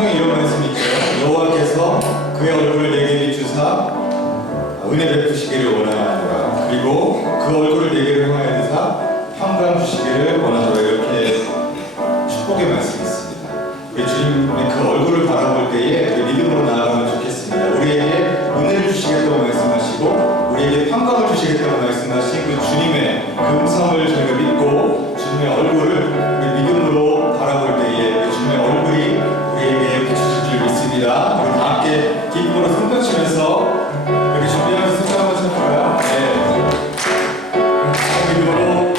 성경에 이런 말씀이 있죠. 여호와께서 그의 얼굴을 내게 비추사 은혜 베푸시기를 원하노라. 그리고 그 얼굴을 내게를 향하여 드사 평강 주시기를 원하노라. 이렇게 축복의 말씀이 있습니다. 우리 주님의 그 얼굴을 바라볼 때에 우리 믿음으로 나아가면 좋겠습니다. 우리에게 은혜를 주시겠다고 말씀하시고 우리에게 평강을 주시겠다고 말씀하신 그 주님의 그 음성을 저희가 믿고 주님의 얼굴을 우리 믿음으로 바라볼 때에 그 주님의 얼굴이 우리에게 비추실 줄 믿습니다. 우리 다 함께 기쁨으로 손뼉치면서 이렇게 준비하면서 손을 한번 쳐볼까요? 네. 믿음으로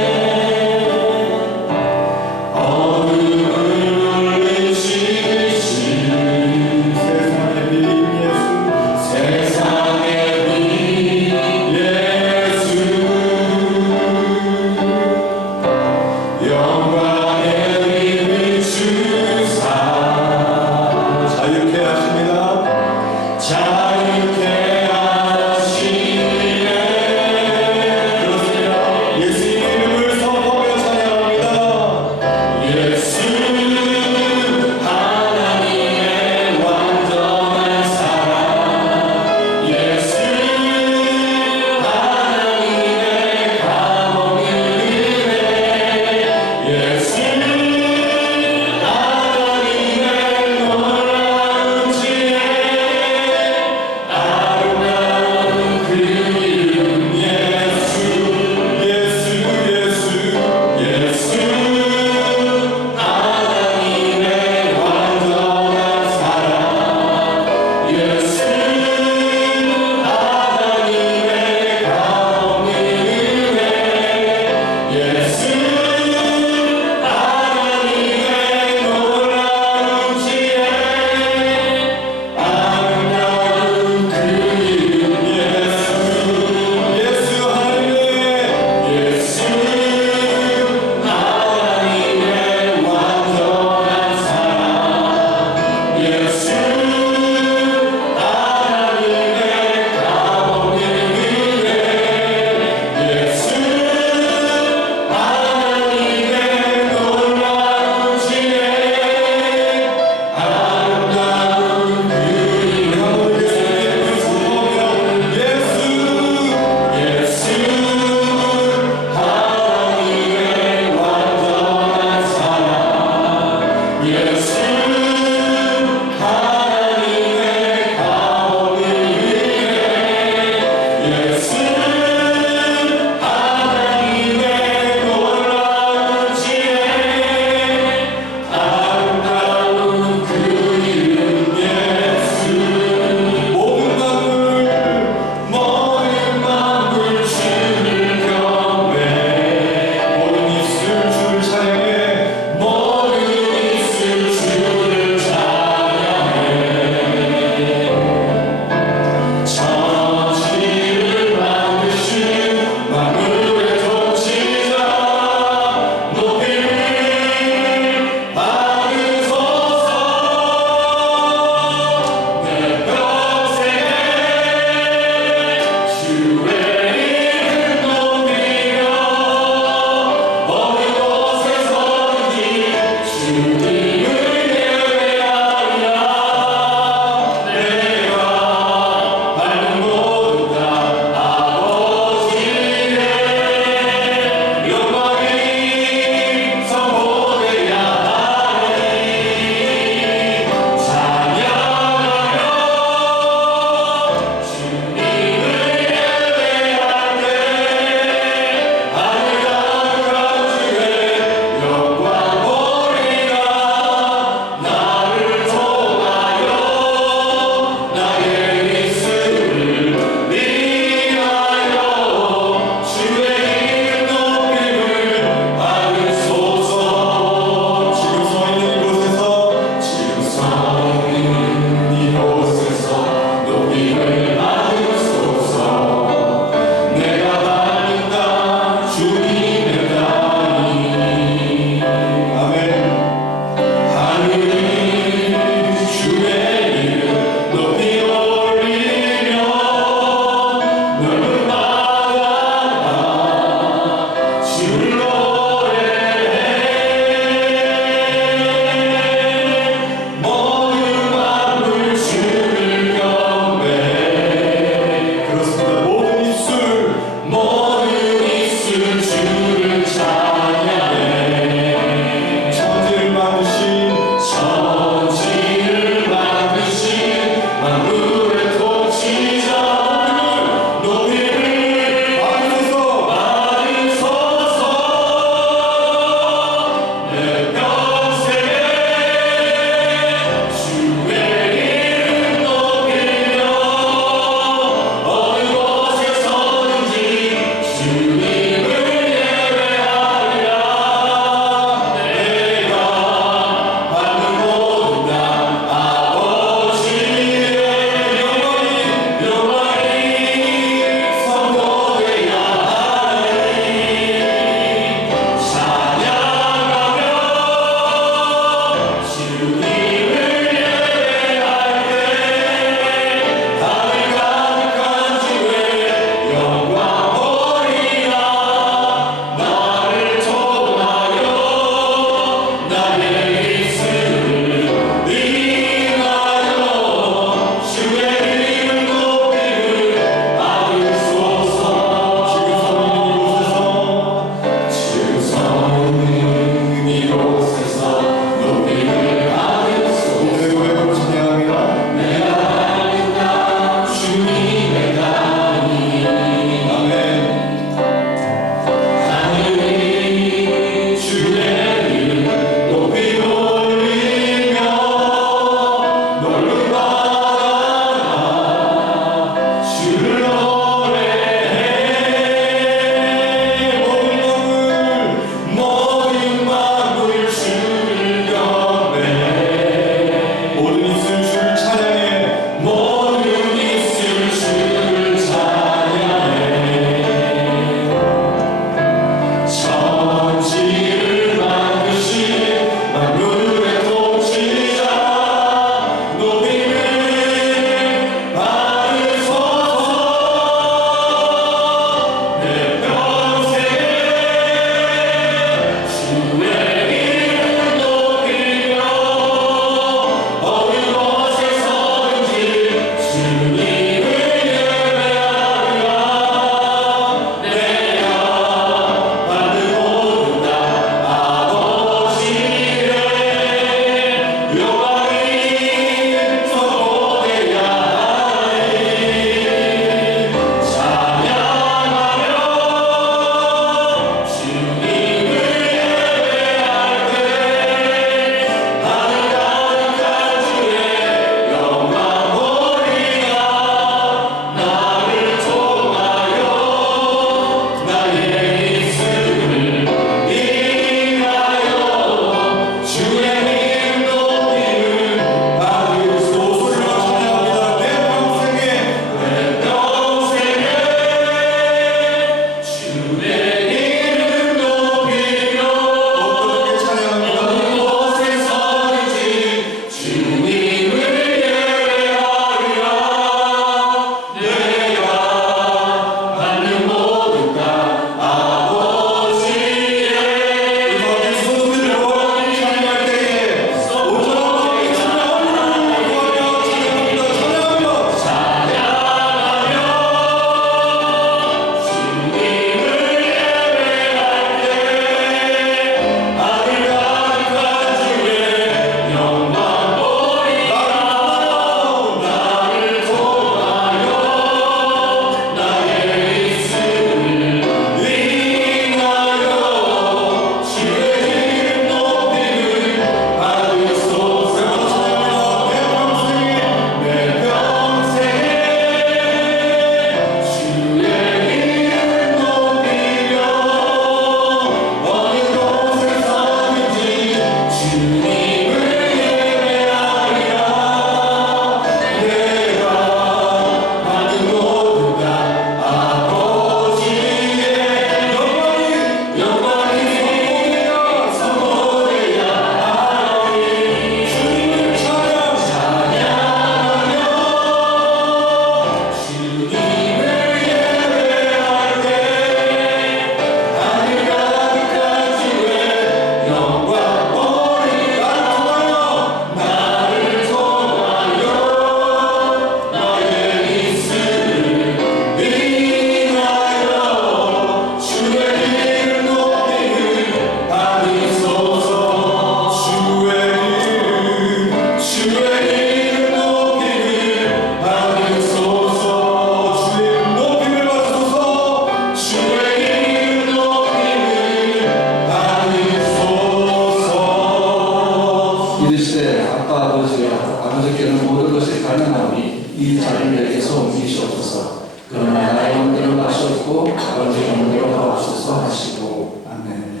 아버지께는 모든 것이 가능하니 이 잔을 내게서 옮기시옵소서. 그러나 나의 마음대로 마시옵고 아버지의 마음대로 하옵소서 하시고. 아멘.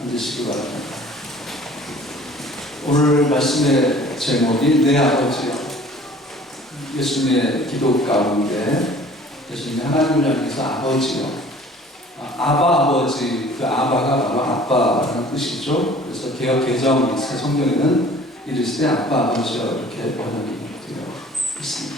앉으시기 바랍니다. 오늘 말씀의 제목이 내 아버지요. 예수님의 기도 가운데 예수님이 하나님을 향해서 아버지요. 아바 아버지, 그 아바가 바로 아빠라는 뜻이죠. 그래서 개역 개정 새 성경에는 이르시되 아빠 아버지요 이렇게 번역이 되어 있습니다.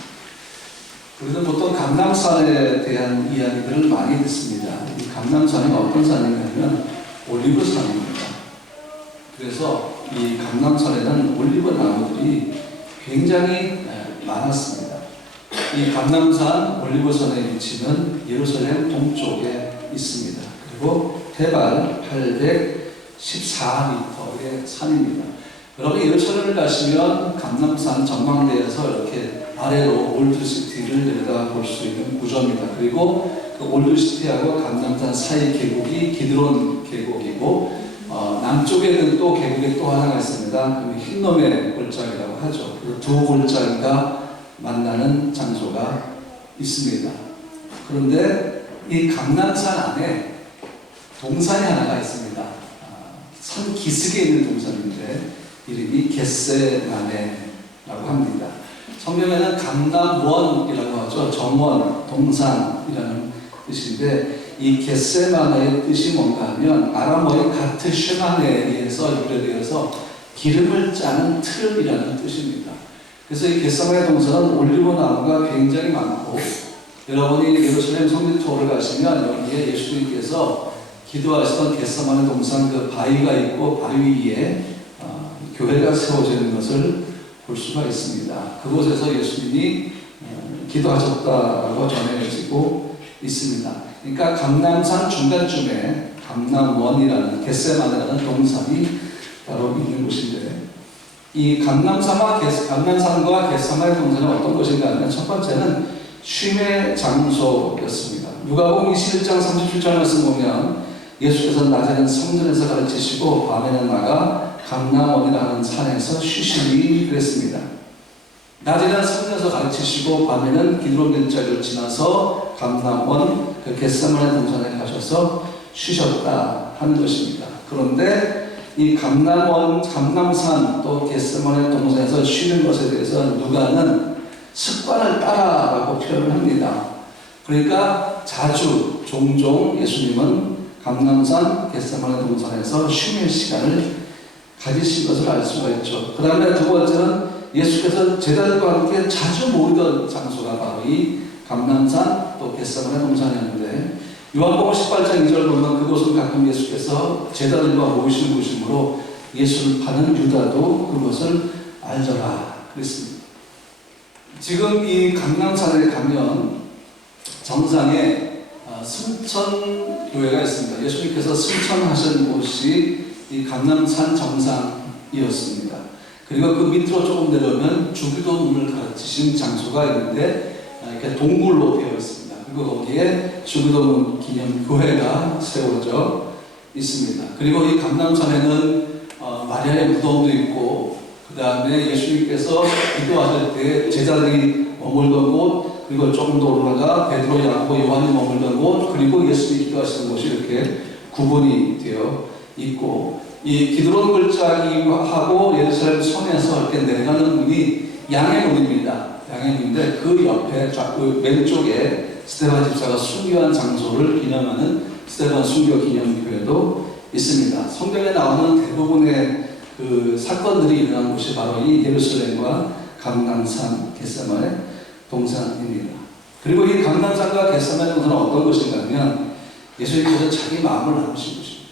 우리는 보통 감람산에 대한 이야기들을 많이 듣습니다. 이 감람산이 어떤 산이냐면 올리브 산입니다. 그래서 이 감람산에는 올리브 나무들이 굉장히 많았습니다. 이 감람산 올리브산의 위치는 예루살렘 동쪽에 있습니다. 그리고 해발 814m의 산입니다. 여러분 예루살렘을 가시면 감람산 전망대에서 이렇게 아래로 올드시티를 내려다볼 수 있는 구조입니다. 그리고 그 올드시티하고 감람산 사이 계곡이 기드론 계곡이고 남쪽에는 또 계곡이 또 하나가 있습니다. 흰놈의 골짜기라고 하죠. 그 두 골짜기가 만나는 장소가 있습니다. 그런데 이 감람산 안에 동산이 하나가 있습니다. 산 기슭에 있는 동산인데 이름이 겟세마네라고 합니다. 성경에는 감람원이라고 하죠. 정원, 동산이라는 뜻인데 이 겟세마네의 뜻이 뭔가 하면 아람어의 가트 쉐마네에 의해서 유래되어서 기름을 짜는 틀이라는 뜻입니다. 그래서 이 겟세마네 동산은 올리브 나무가 굉장히 많고 여러분이 예루살렘 성전 투어를 가시면 여기에 예수님께서 기도하시던 겟세마네 동산 그 바위가 있고 바위 위에 교회가 세워져 있는 것을 볼 수가 있습니다. 그곳에서 예수님이 기도하셨다고 전해지고 있습니다. 그러니까 감람산 중간쯤에 감람원이라는 겟세마네라는 동산이 바로 있는 곳인데 이 감람산과 겟세마네 동산은 어떤 것인가 하면 첫 번째는 쉼의 장소였습니다. 누가복음 21장 37절 말씀 보면 예수께서 낮에는 성전에서 가르치시고 밤에는 나가 감람원이라는 산에서 쉬시니 그랬습니다. 낮에는 성전에서 가르치시고 밤에는 기드론 길자리를 지나서 감람원 그 겟세마네 동산에 가셔서 쉬셨다 하는 것입니다. 그런데 이 감람산 또 겟세마네 동산에서 쉬는 것에 대해서 누가는 습관을 따라라고 표현을 합니다. 그러니까 종종 예수님은 감람산 겟세마네 동산에서 쉬는 시간을 가지신 것을 알 수가 있죠. 그 다음에 두 번째는 예수께서 제자들과 함께 자주 모이던 장소가 바로 이 감람산 또 겟세마네 동산이었는데 요한복음 18장 2절 보면 그곳은 가끔 예수께서 제자들과 모이신 곳이므로 예수를 파는 유다도 그것을 알더라 그랬습니다. 지금 이 감람산에 가면 정상에 승천교회가 있습니다. 예수님께서 승천하신 곳이 이 감람산 정상이었습니다. 그리고 그 밑으로 조금 내려오면 주기도문을 가르치신 장소가 있는데 이렇게 동굴로 되어 있습니다. 그리고 거기에 주기도문 기념교회가 세워져 있습니다. 그리고 이 감람산에는 마리아의 무덤도 있고 그 다음에 예수님께서 기도하실 때 제자들이 머물던 곳 그리고 조금 더 올라가 베드로, 야고보, 요한이 머물던 곳 그리고 예수님이 기도하시는 곳이 이렇게 구분이 되어 있고 이 기드론 골짜기하고 예루살렘 성에서 이렇게 내려가는 문이 양의 문입니다. 양의 문인데 그 옆에 그 왼쪽에 스데반 집사가 순교한 장소를 기념하는 스데반 순교 기념교회도 있습니다. 성경에 나오는 대부분의 그 사건들이 일어난 곳이 바로 이 예루살렘과 감람산 겟세마네 동산입니다. 그리고 이 감람산과 겟세마네 동산은 어떤 것인가 하면 예수님께서 자기 마음을 나누신 것입니다.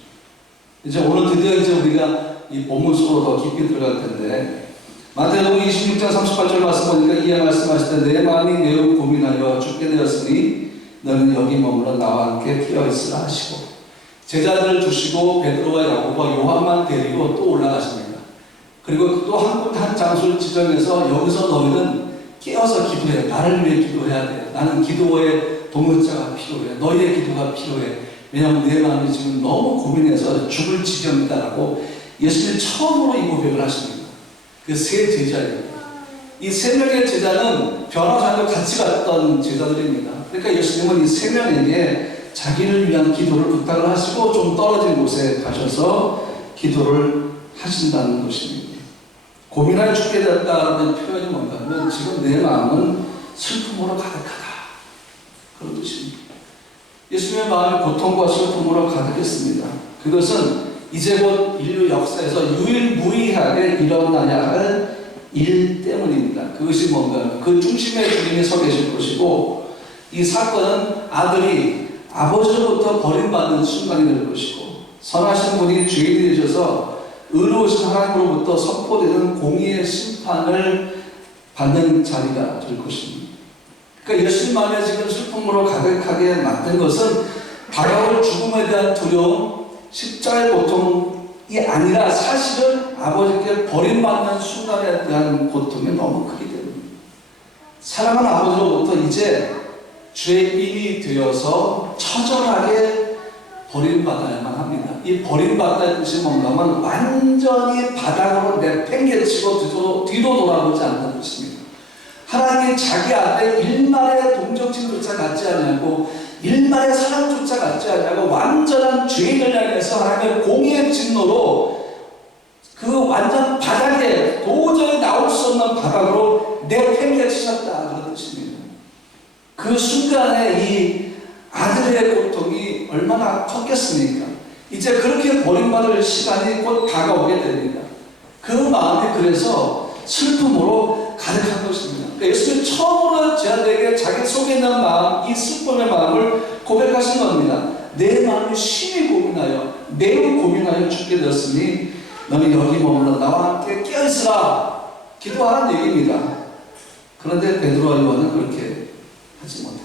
이제 오늘 드디어 이제 우리가 이 본문 속으로 더 깊이 들어갈 텐데 마태복음 26장 38절 말씀 보니까 이에 말씀하실 때 내 마음이 매우 고민하여 죽게 되었으니 너는 여기 머물러 나와 함께 뛰어 있으라 하시고 제자들을 두시고 베드로와 야고보와 요한만 데리고 또 올라가십니다. 그리고 또 한 장소를 지정해서 여기서 너희는 깨어서 기도해. 나를 위해 기도해야 돼. 나는 기도의 동역자가 필요해. 너희의 기도가 필요해. 왜냐하면 내 마음이 지금 너무 고민해서 죽을 지경이다라고 예수님이 처음으로 이 고백을 하십니다. 그 세 제자예요. 이 세 명의 제자는 변호사도 같이 갔던 제자들입니다. 그러니까 예수님은 이 세 명에게 자기를 위한 기도를 부탁을 하시고 좀 떨어진 곳에 가셔서 기도를 하신다는 것입니다. 고민하여 죽게 되었다는 표현이 뭔가 하면 지금 내 마음은 슬픔으로 가득하다. 그런 뜻입니다. 예수님의 마음이 고통과 슬픔으로 가득했습니다. 그것은 이제 곧 인류 역사에서 유일무이하게 일어나야 할 일 때문입니다. 그것이 뭔가 그 중심에 주님이 서 계실 것이고 이 사건은 아들이 아버지로부터 버림받는 순간이 될 것이고 선하신 분이 죄인이 되셔서 의로우신 하나님으로부터 선포되는 공의의 심판을 받는 자리가 될 것입니다. 그러니까 예수님 마음에 지금 슬픔으로 가득하게 만든 것은 다가올 죽음에 대한 두려움, 십자가의 고통이 아니라 사실은 아버지께 버림받는 순간에 대한 고통이 너무 크기 때문입니다. 사랑하는 아버지로부터 이제 죄인이 되어서 처절하게 버림받아야만 합니다. 이 버림받다는 뜻이 뭔가 하면 완전히 바닥으로 내팽개치고 뒤로 돌아보지 않는 뜻입니다. 하나님이 자기 앞에 일말의 동정심조차 갖지 않냐고 일말의 사랑조차 갖지 않냐고 완전한 죄인을 향해서 하나님의 공의의 진노로 그 완전 바닥에 도저히 나올 수 없는 바닥으로 내팽개치셨다 그런 뜻입니다. 그 순간에 이 아들의 고통이 얼마나 컸겠습니까? 이제 그렇게 버림받을 시간이 곧 다가오게 됩니다. 그 마음이 그래서 슬픔으로 가득한 것입니다. 그러니까 예수님이 처음으로 제자들에게 자기 속에 있는 마음, 이 슬픔의 마음을 고백하신 겁니다. 내 마음이 심히 고민하여 매우 고민하여 죽게 되었으니 너는 여기 머물러 나와 함께 깨어있으라 기도하라는 얘기입니다. 그런데 베드로와 요한은 그렇게 하지 못했죠.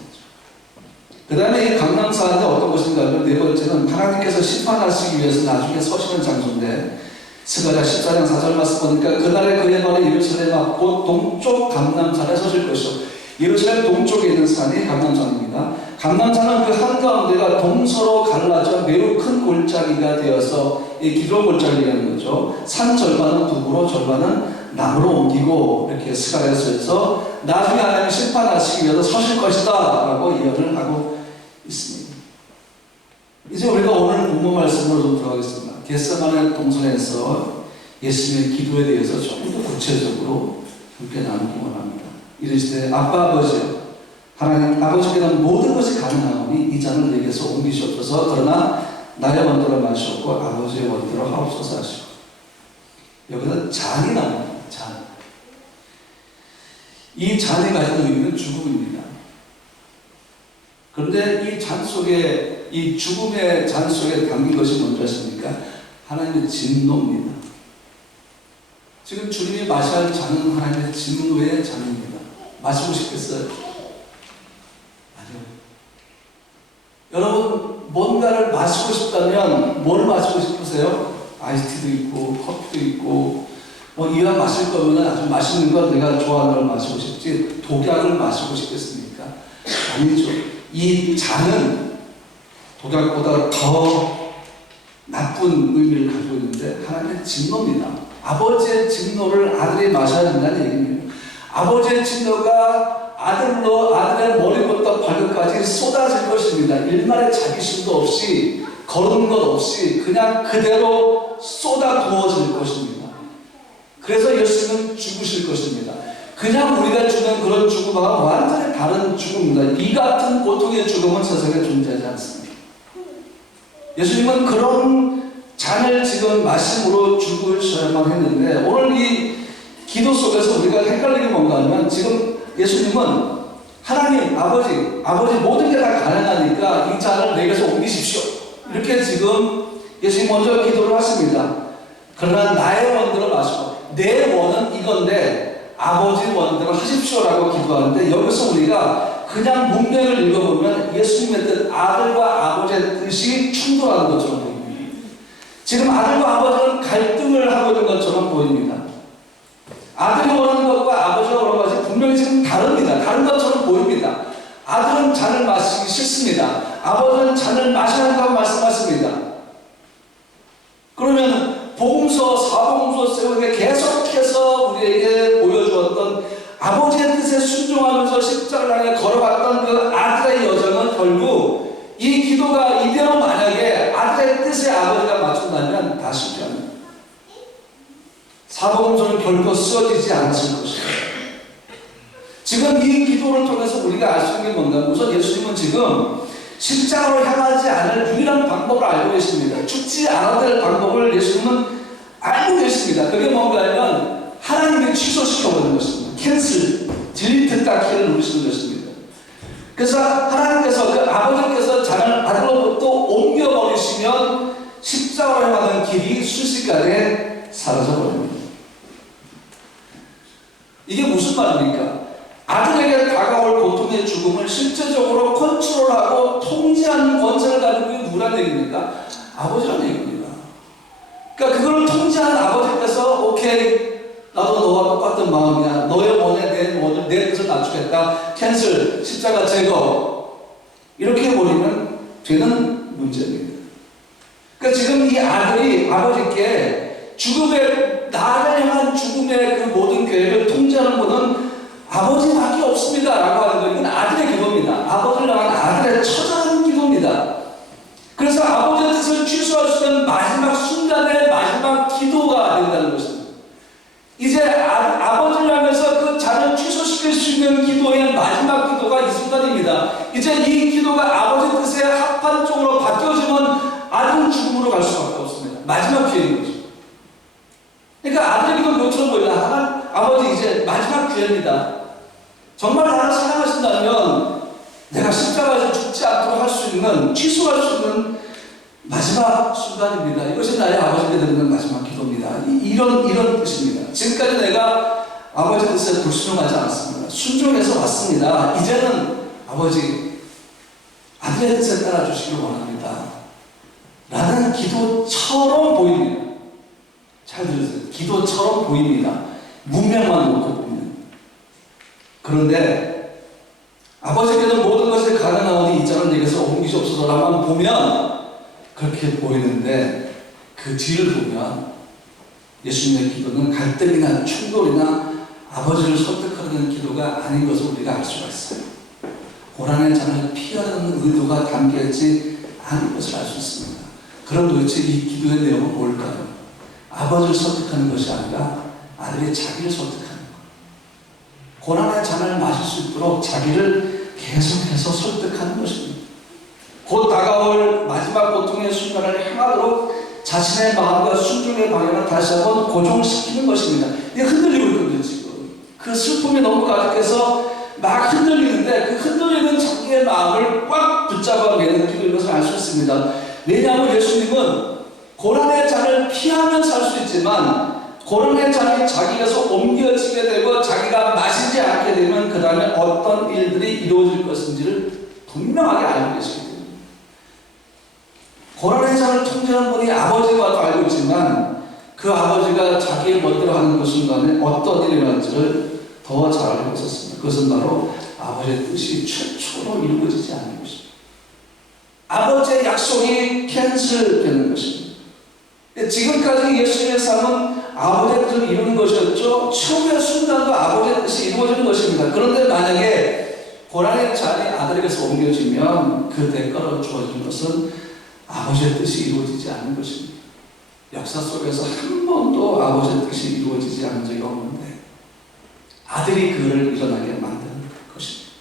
그 다음에 이 감람산은 어떤 것인가 하면 네 번째는 하나님께서 심판하시기 위해서 나중에 서시는 장소인데 스가랴 14장 4절 말씀 보니까 그날에 그의 발이 예루살렘 앞 곧 동쪽 감람산에 서실 것이요. 예루살렘 동쪽에 있는 산이 감람산입니다. 감람산은 그 한가운데가 동서로 갈라져 매우 큰 골짜기가 되어서 이 기드론 골짜기라는 거죠. 산 절반은 북으로 절반은 남으로 옮기고 이렇게 스가랴서에서 나중에 하나님이 심판하시기 위해서 서실 것이다 라고 예언을 하고 있습니다. 이제 우리가 오늘 본문 말씀으로 좀 들어가겠습니다. 겟세마네 동산에서 예수님의 기도에 대해서 조금 더 구체적으로 함께 나누기 원합니다. 이르시되 아빠 아버지여 하나님 아버지께는 모든 것이 가능하오니 이 잔을 내게서 옮기시옵소서. 그러나 나의 원대로 마시옵고 아버지의 원대로 하옵소서 하시고 여기서 잔이 나옵니다. 잔. 이 잔이 가지는 의미는 죽음입니다. 그런데 이 잔 속에 이 죽음의 잔 속에 담긴 것이 뭔지 아십니까? 하나님의 진노입니다. 지금 주님이 마셔야 할 잔은 하나님의 진노의 잔입니다. 마시고 싶겠어요? 아니요. 여러분 뭔가를 마시고 싶다면 뭘 마시고 싶으세요? 아이스티도 있고 커피도 있고 뭐 이왕 마실 거면 아주 맛있는 걸 내가 좋아하는 걸 마시고 싶지 독약을 마시고 싶겠습니까? 아니죠. 이 잔은 독약보다 더 나쁜 의미를 가지고 있는데 하나님의 진노입니다. 아버지의 진노를 아들이 마셔야 된다는 얘기입니다. 아버지의 진노가 아들의 머리부터 발끝까지 쏟아질 것입니다. 일말의 자비심도 없이 거른 것 없이 그냥 그대로 쏟아 부어질 것입니다. 그래서 예수님은 죽으실 것입니다. 그냥 우리가 주는 그런 죽음과 완전히 다른 죽음입니다. 이 같은 고통의 죽음은 세상에 존재하지 않습니다. 예수님은 그런 잔을 지금 마심으로 죽으셔야만 했는데 오늘 이 기도 속에서 우리가 헷갈리게 뭔가 하면 지금 예수님은 하나님, 아버지 모든 게 다 가능하니까 이 잔을 내게서 옮기십시오. 이렇게 지금 예수님 먼저 기도를 하십니다. 그러나 나의 원대로 마시고 내 원은 이건데 아버지 원대로 하십시오라고 기도하는데 여기서 우리가 그냥 문맥을 읽어보면 예수님의 뜻, 아들과 아버지의 뜻이 충돌하는 것처럼 보입니다. 지금 아들과 아버지는 갈등을 하고 있는 것처럼 보입니다. 아들이 원하는 것과 아버지가 원하는 것이 분명히 지금 다릅니다. 다른 것처럼 보입니다. 아들은 잔을 마시기 싫습니다. 아버지는 잔을 마셔야 한다고 말씀하십니다. 그러면 복음서, 사복음서 세우게 계속해서 우리에게 보여주었던 아버지의 뜻에 순종하면서 십자가를 향해 걸어갔던 그 아들의 여정은 결국 이 기도가 이대로 만약에 아들의 뜻에 아버지가 맞춘다면 다 실패합니다. 사복음서는 결코 쓰어지지 않았을 것입니다. 지금 이 기도를 통해서 우리가 알 수 있는 게 뭔가? 우선 예수님은 지금 십자가로 향하지 않을 유일한 방법을 알고 계십니다. 죽지 않아야 될 방법을 예수님은 알고 계십니다. 그게 뭔가 하면 하나님이 취소시켜버리는 것입니다. 캔슬, 딜리트 닫기를 누르시는 것입니다. 그래서 하나님께서 그 아버지께서 아들로부터 옮겨버리시면 십자가로 향하는 길이 순식간에 사라져버립니다. 이게 무슨 말입니까? 아들에게 다가올 고통의 죽음을 실제적으로 컨트롤하고 통제하는 권세를 가지고 있는 누구란 얘기입니까? 아버지란 얘기입니다. 그러니까 그걸 통제하는 아버지께서 오케이, 나도 너와 똑같은 마음이야. 너의 원에 내 뜻을 낮추겠다. 캔슬, 십자가 제거. 이렇게 해버리면 되는 문제입니다. 그러니까 지금 이 아들이 아버지께 나를 향한 죽음의 그 모든 계획을 통제하는 분은 아버지밖에 없습니다 라고 하는 건 이건 아들의 기도입니다. 아버지를 향한 아들의 처절한 기도입니다. 그래서 아버지의 뜻을 취소할 수 있는 마지막 순간의 마지막 기도가 된다는 것입니다. 이제 아버지를 향해서 그 자녀를 취소시킬 수 있는 기도의 마지막 기도가 이 순간입니다. 이제 이 기도가 아버지 뜻에 합한 쪽으로 바뀌어지면 아들은 죽음으로 갈 수밖에 없습니다. 마지막 기회인 거죠. 그러니까 아들의 기도는 뭐처럼 보이나? 아버지 이제 마지막 기회입니다. 정말 나를 사랑하신다면 내가 십자가에서 죽지 않도록 할 수 있는, 취소할 수 있는 마지막 순간입니다. 이것이 나의 아버지께 드리는 마지막 기도입니다. 이런 뜻입니다. 지금까지 내가 아버지 뜻에 불순종하지 않았습니다. 순종해서 왔습니다. 이제는 아버지 아들의 뜻에 따라 주시길 원합니다. 라는 기도처럼 보입니다. 잘 들으세요. 기도처럼 보입니다. 문명만 놓고 보면. 그런데 아버지께는 모든 것이 가능하오니 이 자를 내게서 옮기시옵소서라만 보면 그렇게 보이는데 그 뒤를 보면 예수님의 기도는 갈등이나 충돌이나 아버지를 설득하려는 기도가 아닌 것을 우리가 알 수가 있어요. 고난의 잔을 피하려는 의도가 담겨있지 않은 것을 알 수 있습니다. 그럼 도대체 이 기도의 내용은 뭘까요? 아버지를 설득하는 것이 아니라 아들이 자기를 설득하는 것. 고난의 잔을 마실 수 있도록 자기를 계속해서 설득하는 것입니다. 곧 다가올 마지막 고통의 순간을 향하도록 자신의 마음과 순종의 방향을 다시 한번 고정시키는 것입니다. 이게 흔들리고 있거든요, 지금. 그 슬픔이 너무 가득해서 막 흔들리는데 그 흔들리는 자기의 마음을 꽉 붙잡아 매는 기도인 것을 알 수 있습니다. 왜냐하면 예수님은 고난의 잔을 피하면 살 수 있지만 고난의 잔이 자기에서 옮겨지게 되고 자기가 마시지 않게 되면 그 다음에 어떤 일들이 이루어질 것인지를 분명하게 알고 계시기 때문입니다. 고난의 잔을 통제하는 분이 아버지와도 알고 있지만 그 아버지가 자기의 멋대로 하는 그 순간에 어떤 일이 일어날지를 더 잘 알고 있었습니다. 그것은 바로 아버지의 뜻이 최초로 이루어지지 않는 것입니다. 아버지의 약속이 캔슬되는 것입니다. 지금까지 예수님의 삶은 아버지의 뜻을 이루는 것이었죠. 최후의 순간도 아버지의 뜻이 이루어지는 것입니다. 그런데 만약에 고난의 잔이 아들에게서 옮겨지면 그 대가로 주어진 것은 아버지의 뜻이 이루어지지 않는 것입니다. 역사 속에서 한 번도 아버지의 뜻이 이루어지지 않은 적이 없는데 아들이 그를 일어나게 만드는 것입니다.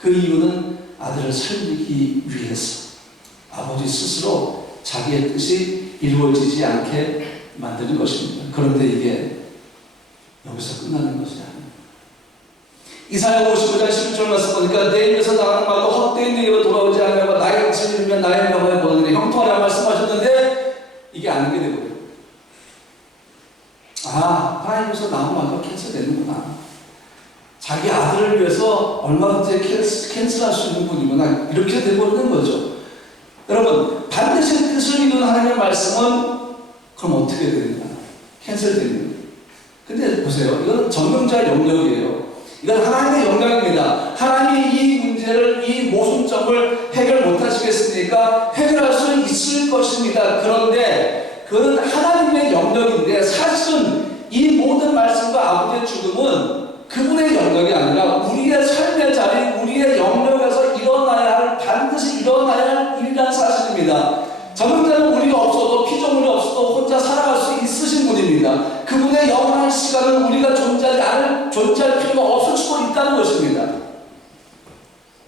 그 이유는 아들을 살리기 위해서 아버지 스스로 자기의 뜻이 이루어지지 않게 만드는 것입니다. 그런데 이게 여기서 끝나는 것이 아닙니다. 이사야 55장 11절 말씀 보니까 내 입에서 나가는 말도 헛되이 내게로 돌아오지 않으며 나의 뜻을 이루면 나의 명함에 보내리니 형통하라 말씀하셨는데 이게 아니게 되거든요. 하나님께서 나온 말도 캔슬되는구나. 자기 아들을 위해서 얼마든지 캔슬할 수 있는 분이구나. 이렇게 되버리는 거죠. 여러분, 반드시 뜻을 이루는 하나님의 말씀은 그럼 어떻게 되느냐? 캔슬되는 거예요. 근데 보세요. 이건 전능자의 영역이에요. 이건 하나님의 영역입니다. 하나님이 이 문제를, 이 모순점을 해결 못하시겠습니까? 해결할 수 있을 것입니다. 그런데 그건 하나님의 영역인데 사실은 이 모든 말씀과 아버지의 죽음은 그분의 그분의 영역이 아니라 우리의 삶의 자리, 우리의 영역에서 일어나야 할, 반드시 일어나야 할 일이라는 사실입니다. 전능자는 우리가 없어도, 피조물이 없어도 혼자 살아갈 수 있으신 분입니다. 그분의 영원한 시간은 우리가 존재할 필요가 없을 수도 있다는 것입니다.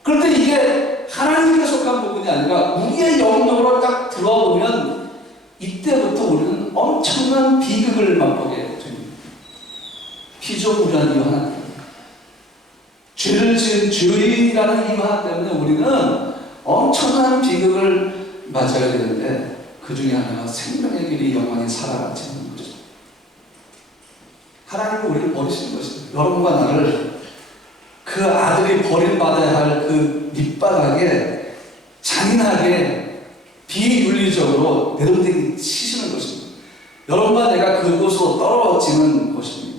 그런데 이게 하나님께 속한 부분이 아니라 우리의 영역으로 딱 들어보면 이때부터 우리는 엄청난 비극을 맛보게 됩니다. 피조물이라는 이유 하나 때문에, 죄를 지은 죄인이라는 이유 하나 때문에 우리는 엄청난 비극을 맞아야 되는데, 그 중에 하나가 생명의 길이 영원히 살아가지 않는 거죠. 하나님은 우리를 버리시는 것입니다. 여러분과 나를 그 아들이 버림받아야 할 그 밑바닥에 잔인하게 비윤리적으로 내동댕이 치시는 것입니다. 여러분과 내가 그곳으로 떨어지는 것입니다.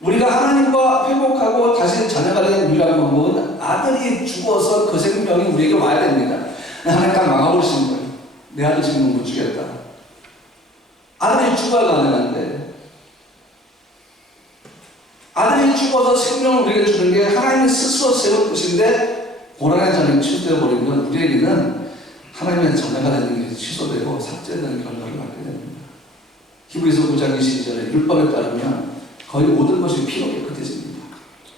우리가 하나님과 회복하고 다시 자녀가 되는 유일한 방법은 아들이 죽어서 그 생명이 우리에게 와야 됩니다. 하나님 딱 막아버리시는 거예요. 내 아들 지금 못 주겠다. 아들이 죽어야 가능한데, 아들이 죽어서 생명을 우리에게 주는 게 하나님이 스스로 세운 것인데, 고난의 자녀가 취소되어버리면 우리에게는 하나님의 자녀가 되는 게 취소되고 삭제되는 결과를 갖게 됩니다. 히브리서 9장 22절에 율법에 따르면 거의 모든 것이 피로 깨끗해집니다.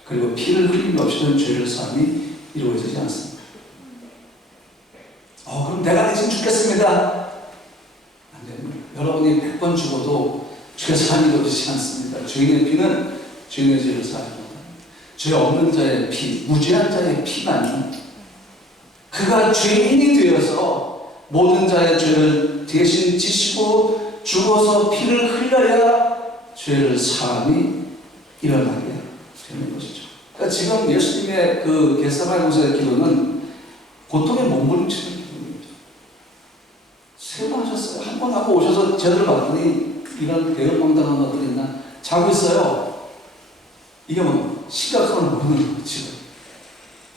그리고 피를 흘림이 없이는 죄를 사함이 이루어지지 않습니다. 그럼 내가 대신 죽겠습니다. 안 됩니다. 여러분이 100번 죽어도 죄 사함이 이루어지지 않습니다. 죄인의 피는 죄인의 죄를 사합니다. 죄 없는 자의 피, 무죄한 자의 피만이, 그가 죄인이 되어서 모든 자의 죄를 대신 지시고 죽어서 피를 흘려야 죄를 사함이 일어나게 되는 것이죠. 그러니까 지금 예수님의 그 겟세마네 공생의 기도는 고통의 몸부림치는 기도입니다. 세 번 하셨어요. 한 번 하고 오셔서 제대로 봤더니 이런 대역망당한 것들이 있나? 자고 있어요. 이게 뭐 심각한 걸 모르는 거예요, 지금.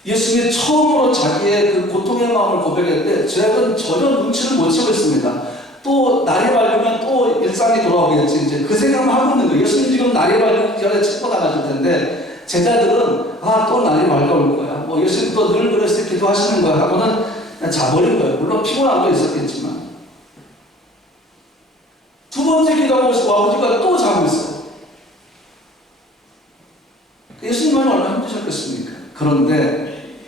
예수님이 처음으로 자기의 그 고통의 마음을 고백했는데 제가 전혀 눈치를 못 채고 있습니다. 또 날이 밝으면 또 일상이 돌아오겠지, 이제 그 생각만 하고 있는 거예요. 예수님 지금 날이 밝기 전에 책고 나가실 텐데, 제자들은 또 날이 밝아올 거야, 뭐 예수님 또 늘 그랬을 때 기도하시는 거야 하고는 그냥 자버린 거예요. 물론 피곤함도 있었겠지만. 두 번째 기도하고 아버지가 또 자고 있어요. 예수님은 얼마나 힘드셨겠습니까? 그런데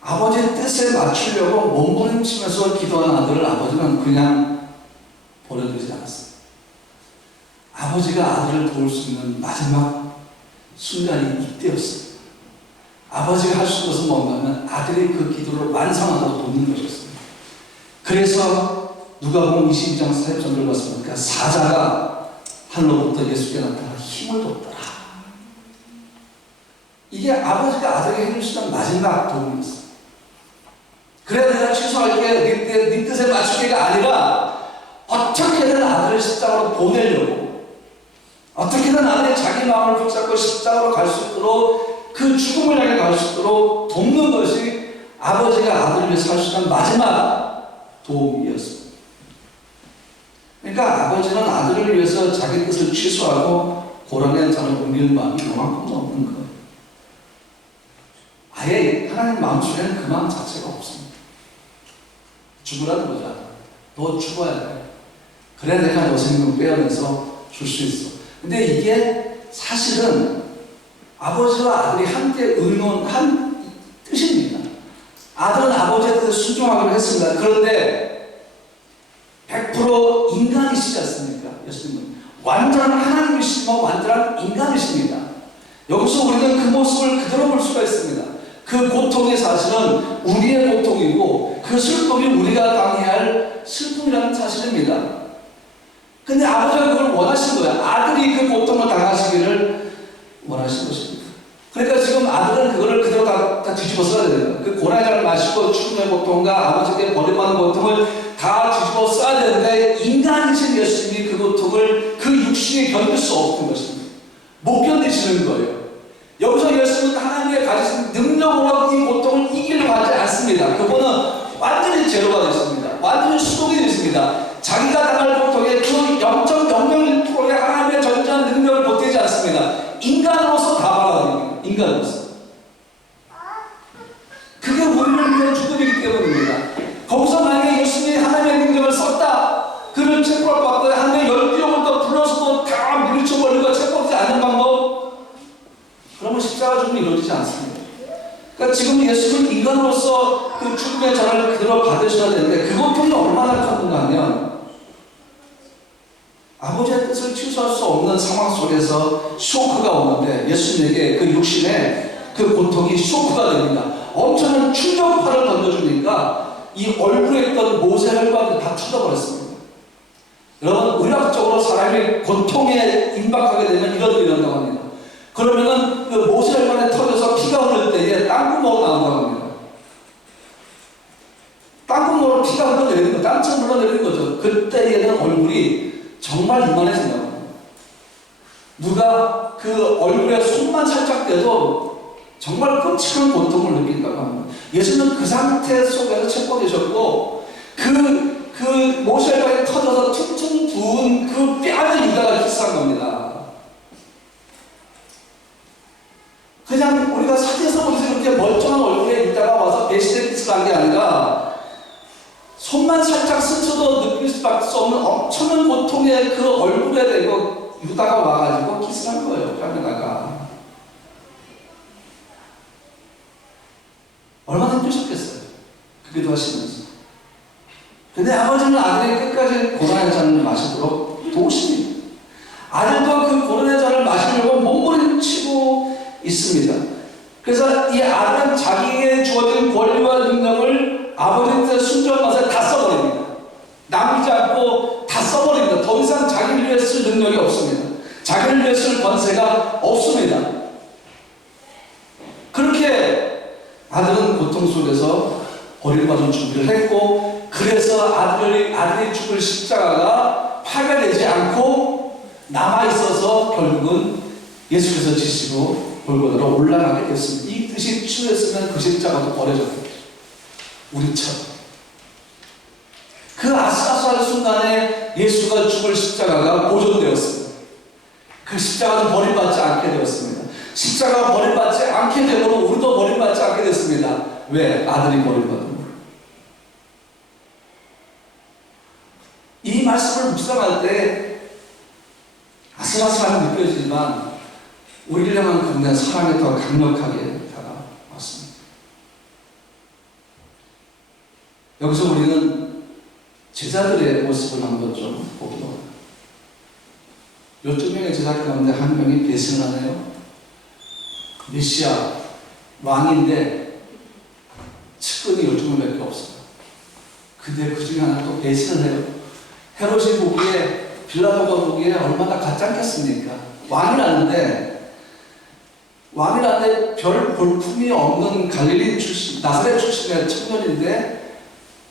아버지의 뜻에 맞추려고 몸부림치면서 기도한 아들을 아버지는 그냥 보내두지 않았습니다. 아버지가 아들을 도울 수 있는 마지막 순간이 이때였습니다. 아버지가 할 수 있는 것은 뭔가 하면 아들이 그 기도를 완성하도록 돕는 것이었습니다. 그래서 누가복음 22장 40절을 봤습니까? 사자가 하늘로부터 예수께 나타나 힘을 줬더라. 이게 아버지가 아들에게 해줄 수 있는 마지막 도움이었어요. 그래 내가 취소할게, 네 뜻에 맞추기가 아니라 어떻게든 아들을 십자가로 보내려고, 어떻게든 아들이 자기 마음을 붙잡고 십자가로 갈 수 있도록, 그 죽음을 향해 갈 수 있도록 돕는 것이 아버지가 아들을 위해서 할 수 있는 마지막 도움이었습니다. 그러니까 아버지는 아들을 위해서 자기 뜻을 취소하고 고난의 잔을 옮기는 마음이 요만큼도 없는 거예요. 아예 하나님 마음속에는 그 마음 자체가 없습니다. 죽으라는 거죠. 너 죽어야 돼. 그래야 내가 너 생명 빼어내서 줄 수 있어. 근데 이게 사실은 아버지와 아들이 함께 의논한 뜻입니다. 아들은 아버지의 뜻에 순종하기로 했습니다. 그런데 100% 인간이시지 않습니까? 예수님은 완전한 하나님이시지만 완전한 인간이십니다. 여기서 우리는 그 모습을 그대로 볼 수가 있습니다. 그 고통이 사실은 우리의 고통이고 그 슬픔이 우리가 당해야 할 슬픔이라는 사실입니다. 근데 아버지가 그걸 원하신 거예요. 아들이 그 고통을 당하시기를 원하신 것입니다. 그러니까 지금 아들은 그거를 그대로 다 뒤집어 써야 됩니다. 그 고난을 마시고 죽음의 고통과 아버지께 버림받는 고통을 다 뒤집어 써야 되는데, 인간이신 예수님이 그 고통을 그 육신이 견딜 수 없는 것입니다. 못 견디시는 거예요. 여기서 예수님은 하나님의 가지신 능력으로 이 고통을 이기려고 하지 않습니다. 그분은 완전히 제로가 됐습니다. 완전히 수동이 됐습니다. 자기가 당할 고통에 그 0.001%의 하나님의 전지한 능력을 보태지 않습니다. 인간으로서. 그게 우리를 위한 죽음이기 때문입니다. 거기서 만약에 예수님이 하나님의 능력을 썼다. 그를 체포받고 하나님의 열두령을 더 불러서도 다 물리쳐버리고 체포하지 않는 방법, 그러면 십자가 죽음이 이루어지지 않습니다. 그러니까 지금 예수는 인간으로서 그 죽음의 전을 그대로 받으셔야 되는데 그 고통이 얼마나 큰가 하면 아버지의 뜻을 취소할 수 없는 상황 속에서 쇼크가 오는데 예수님에게 그 육신의 그 고통이 쇼크가 됩니다. 엄청난 충격파를 던져주니까 이 얼굴에 있던 모세혈관이 다 터져버렸습니다. 여러분, 의학적으로 사람이 고통에 임박하게 되면 이런 일이 일어난다고 합니다. 그러면은 그 모세혈관에 터져서 피가 흐를 때에 땅구멍으로 나온다고 합니다. 땅구멍으로 피가 흘러내리는 거, 땅처럼 흘러내리는 거죠. 그때에는 얼굴이 정말 이만해진다고 합니다. 누가 그 얼굴에 손만 살짝 대도 정말 끔찍한 고통을 느낀다고 합니다. 예수는 그 상태 속에서 체포되셨고 그 모세혈관이 터져서 퉁퉁 부은 그 뺨에 유다가 키스한 겁니다. 그냥 우리가 사진에서 보면서 이렇게 멀쩡한 얼굴에 유다가 와서 배신의 키스를 한 게 아니라 손만 살짝 스쳐도 느낄 수밖에 없는 엄청난 고통의 그 얼굴에 대고 유다가 와가지고 키스를 한 거예요. 뺨에다가. 얼마나 힘드셨겠어요. 그 기도하시면서. 근데 아버지는 아들이 끝까지 고난의 잔을 마시도록 도우십니다. 아들도 그 고난의 잔을 마시려고 몸부림치고 있습니다. 그래서 이 아들은 자기에게 주어진 권리와 능력을 아버지한테 순종한 것에 다 써버립니다. 남기지 않고 다 써버립니다. 더 이상 자기를 위해 쓸 능력이 없습니다. 자기를 위해 쓸 권세가 없습니다. 그렇게 아들은 고통 속에서 버림받은 준비를 했고, 그래서 아들이 죽을 십자가가 파괴되지 않고 남아있어서 결국은 예수께서 지시고 골고다로 올라가게 됐습니다. 이 뜻이 취했으면 그 십자가도 버려졌겠죠. 우리처럼. 그 아슬아슬한 순간에 예수가 죽을 십자가가 보존되었습니다. 그 십자가는 버림받지 않게 되었습니다. 십자가가 버림받지 않게 되므로 우리도 버림받지 않게 됐습니다. 왜? 아들이 버림받은 거예요. 이 말씀을 묵상할 때 아슬아슬하게 느껴지지만 우리를 향한 그분의 사랑이 더 강력하게 다가왔습니다. 여기서 우리는 제자들의 모습을 한번 좀 보기도 합니다. 12명의 제자들 가운데 한 명이 배신을 하네요. 메시아 왕인데 측근이 12명밖에 없어요. 근데 그 중에 하나 또 배신을 해요. 헤롯이 보기에, 빌라도가 보기에 얼마나 가짜겠습니까? 왕이라는데 별 볼품이 없는 갈릴리 출신, 나사렛 출신의 청년인데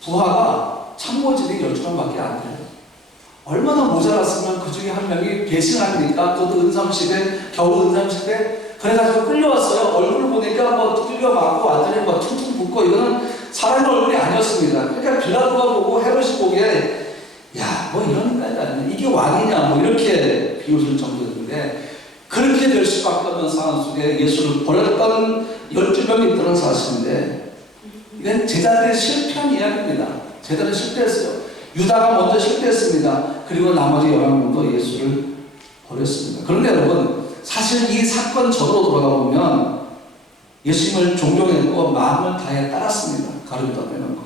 부하가 참모진이 12명밖에 안 돼요. 얼마나 모자랐으면 그 중에 한 명이 배신하니까 또 겨우 은삼십에 그래가지고 끌려왔어요. 얼굴 보니까 뭐 끌려맞고 완전히 뭐 퉁퉁 붓고 이거는 사람의 얼굴이 아니었습니다. 그러니까 빌라도가 보고 헤롯이 보기에 야, 뭐 이런 까지 아니냐, 이게 왕이냐, 뭐 이렇게 비웃을 정도였는데 그렇게 될 수밖에 없는 상황 속에 예수를 버렸던 12명이 있다는 사실인데 이건 제자들의 실패한 이야기입니다. 제자들이 실패했어요. 유다가 먼저 실패했습니다. 그리고 나머지 11명도 예수를 버렸습니다. 그런데 여러분, 사실 이 사건 전으로 돌아가 보면 예수님을 존경했고 마음을 다해 따랐습니다. 가르쳐 빼는 거.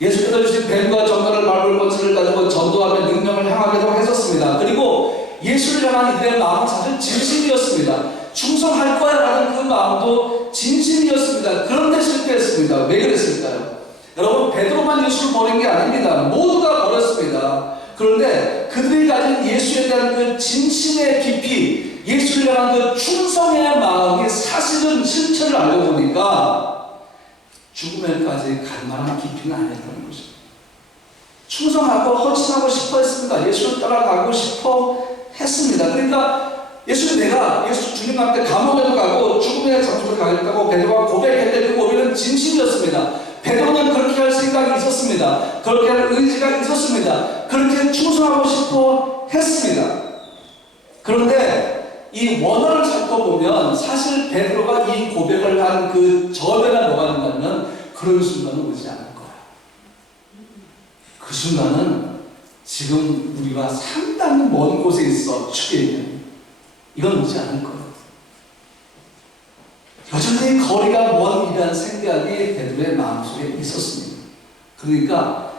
예수께서 주신 뱀과 정갈을 밟을 권세를 가지고 전도하며 능력을 향하기도 했었습니다. 그리고 예수를 향한 이들의 마음은 사실 진심이었습니다. 충성할 거야 라는 그 마음도 진심이었습니다. 그런데 실패했습니다. 왜 그랬을까요? 여러분, 베드로만 예수를 버린 게 아닙니다. 모두가 버렸습니다. 그런데 그들이 가진 예수에 대한 그 진심의 깊이, 예수를 향한 그 충성의 마음이 사실은 실체를 알고 보니까 죽음에까지 갈 만한 깊이는 아니었다는 거죠. 충성하고 헌신하고 싶어 했습니다. 예수를 따라가고 싶어 했습니다. 그러니까 예수 주님 앞에 감옥에도 가고 죽음의 장소를 가겠다고 베드로가 고백했는데 그 고백은 진심이었습니다. 베드로는 그렇게 할 생각이 있었습니다. 그렇게 할 의지가 있었습니다. 그렇게 충성하고 싶어 했습니다. 그런데 이 원어를 살펴보면 사실 베드로가 이 고백을 한 그 전에가 뭐가 있냐면 그런 순간은 오지 않을 거야. 그 순간은 지금 우리가 상당히 먼 곳에 있어 축에 이건 오지 않을 거야. 여전히 거리가 먼 이라는 생각이 베드로의 마음속에 있었습니다. 그러니까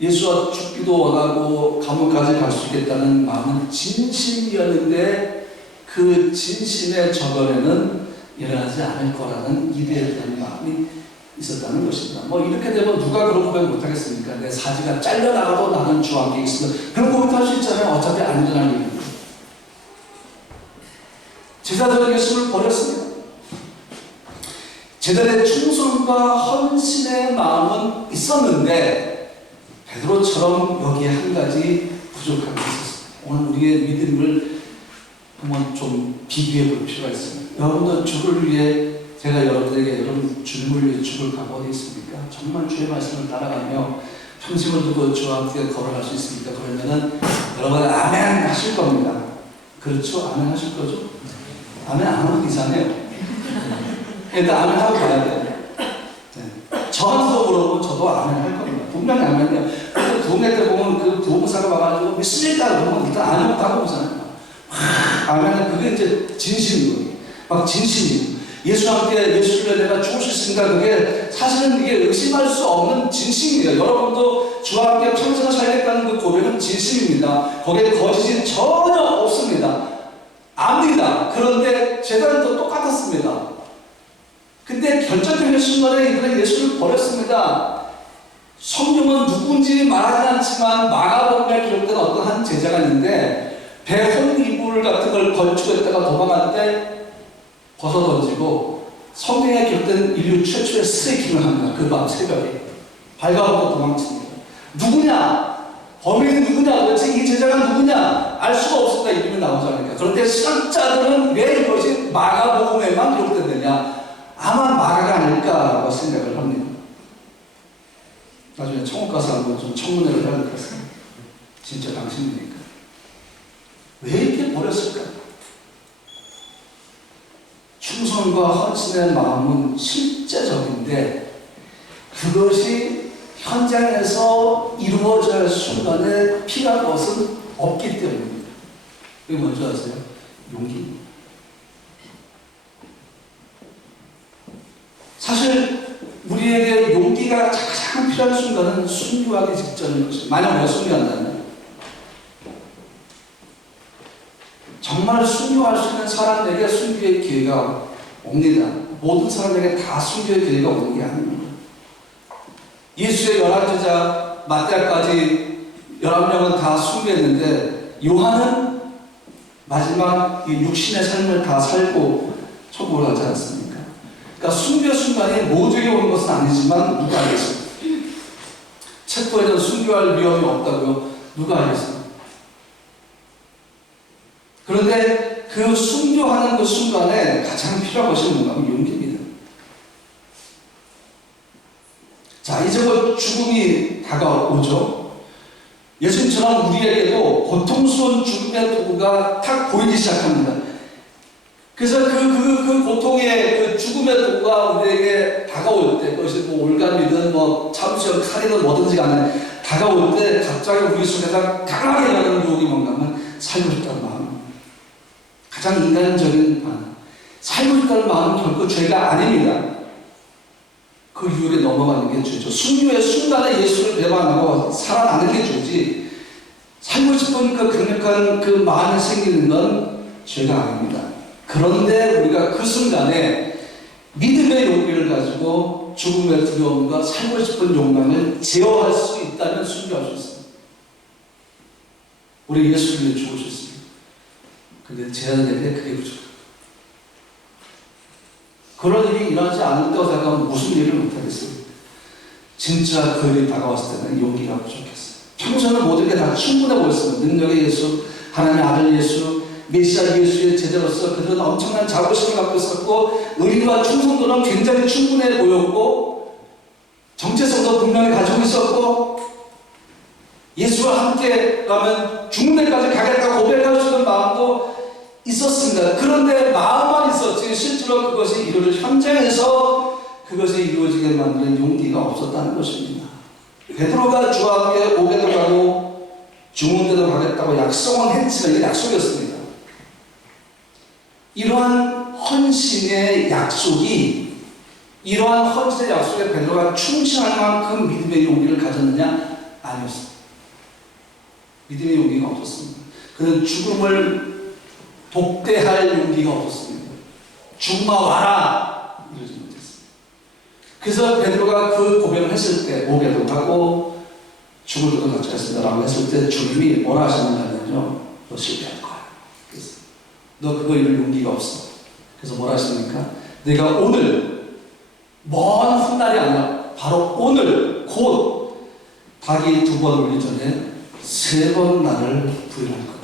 예수와 죽기도 원하고 감옥까지 갈 수 있겠다는 마음은 진심이었는데 그 진심의 저번에는 일어나지 않을 거라는 이대에 대한 마음이 있었다는 것입니다. 뭐 이렇게 되면 누가 그런 고백 못하겠습니까? 내 사지가 잘려나가도 나는 주와 함께 있습니다. 그런 고백할 수 있잖아요. 어차피 안 일어날 일입니다. 제자들은 예수를 버렸습니다. 제자들의 충성과 헌신의 마음은 있었는데 베드로처럼 여기에 한 가지 부족한 게 있었습니다. 오늘 우리의 믿음을 한번 좀 비교해 볼 필요가 있습니다. 여러분들 주를 위해 제가 여러분들에게 여러분 주님을 위해 죽을 각오가 있습니까? 정말 주의 말씀을 따라가며 평생을 두고 주와 함께 걸어갈 수 있습니까? 그러면은 여러분 아멘 하실 겁니다. 그렇죠? 아멘 하실 거죠? 아멘 안 하면 이상해요. 일단 아멘 하고 가야 돼요. 네. 저한테도 물어보면 저도 아멘 할 겁니다. 분명히 아멘이요. 그 동네 때 보면 그 부흥사가 와가지고 믿습니까? 그러면 일단 아멘부터 하고 오잖아요. 아멘, 그게 이제 진심인 거예요. 막 진심이에요. 예수와 함께 예수를 내가 죽을 수 있습니다. 그게 사실은 이게 의심할 수 없는 진심이에요. 여러분도 주와 함께 평생을 살겠다는 그 고백은 진심입니다. 거기에 거짓이 전혀 없습니다. 압니다. 그런데 제자들도 똑같았습니다. 근데 결정적인 순간에 이들은 예수를 버렸습니다. 성경은 누군지 말하지 않지만 마가복음에 기록된 어떤 한 제자가 있는데 배혼 이불 같은 걸 걸치고 있다가 도망갈 때 벗어 던지고 성경에 기록된 인류 최초의 스트레이킹을 합니다. 그 밤 새벽에 발가벗고 도망칩니다. 누구냐? 범인이 누구냐? 도대체 이 제자가 누구냐? 알 수가 없습니다. 이름이 나오지 않으니까. 그런데 시각자들은 왜 이것이 마가복음에만 기록됐느냐? 아마 마가가 아닐까라고 생각을 합니다. 나중에 천국 가서 한번 좀 청문회를 해야 될 것 같습니다. 진짜 당신이니까. 왜 이렇게 버렸을까? 충성과 헌신의 마음은 실제적인데 그것이 현장에서 이루어져야 할 순간에 필요한 것은 없기 때문입니다. 이게 뭔지 아세요? 용기. 사실 우리에게 용기가 가장 필요한 순간은 순교하기 직전인 것입니다. 만약 우리가 순교한다면 정말 순교할 수 있는 사람에게 순교의 기회가 옵니다. 모든 사람에게 다 순교의 기회가 오는 게 아닙니다. 예수의 11제자 마태까지 11명은 다 순교했는데 요한은 마지막 이 육신의 삶을 다 살고 천국을 가지 않습니까? 그러니까 순교 순간이 모두에게 오는 것은 아니지만 누가 알겠습니까? 체포에는 순교할 위험이 없다고요? 누가 알겠습니까? 그런데 그 순교하는 그 순간에 가장 필요한 것이 뭔가 하면 용기입니다. 자, 이제 곧 죽음이 다가오죠. 예수님처럼 우리에게도 고통스러운 죽음의 도구가 탁 보이기 시작합니다. 그래서 그 고통의 그 죽음의 도구가 우리에게 다가올 때, 그것이 뭐 올감이든 뭐 참수형 칼이든 뭐든지 간에 다가올 때 갑자기 우리 속에서 강하게 나는 유혹이 뭔가 하면 살고 싶다는 마음. 가장 인간적인 마음. 살고 싶다는 마음은 결코 죄가 아닙니다. 그 유혹에 넘어가는 게 죄죠. 순교의 순간에 예수를 배반하고 살아나는 게 죄지. 살고 싶은 그 강력한 그 마음이 생기는 건 죄가 아닙니다. 그런데 우리가 그 순간에 믿음의 용기를 가지고 죽음의 두려움과 살고 싶은 욕망을 제어할 수 있다면 순교할 수 있습니다. 우리 예수를 위해 죽을 수 있습니다. 근데 제자들에게 그게 부족합니다. 그런 일이 일어나지 않을 때가 생각하면 무슨 일을 못하겠습니까? 진짜 그 일이 다가왔을 때는 용기가 부족했어요. 평소에는 모든 게 다 충분해 보였습니다. 능력의 예수, 하나님의 아들 예수, 메시아 예수의 제자로서 그들은 엄청난 자부심을 갖고 있었고 의리와 충성도는 굉장히 충분해 보였고 정체성도 분명히 가지고 있었고 예수와 함께 가면 죽는 데까지 가겠다고 고백할 수 있는 마음도 있었습니다. 그런데 마음만 있었지 실제로 그것이 이루어질 현장에서 그것이 이루어지게 만드는 용기가 없었다는 것입니다. 베드로가 주와 함께 오게도 가고 죽는 데도 가겠다고 약속은 했지만 이게 약속이었습니다. 이러한 헌신의 약속이 이러한 헌신의 약속에 베드로가 충실할 만큼 믿음의 용기를 가졌느냐? 아니었습니다. 믿음의 용기가 없었습니다. 그는 죽음을 독대할 용기가 없었습니다. 죽음아 와라! 이러지 못했습니다. 그래서 베드로가 그 고백을 했을 때 오게도 가고 죽을 때도 같이 갔습니다 라고 했을 때 주님이 뭐라 하셨느냐면요, 너 실패할 거야. 그래서 너 그거 이룰 용기가 없어. 그래서 뭐라 하십니까? 내가 오늘 먼 훗날이 아니라 바로 오늘 곧 닭이 2번 울기 전에 3번 나를 부인할 거야.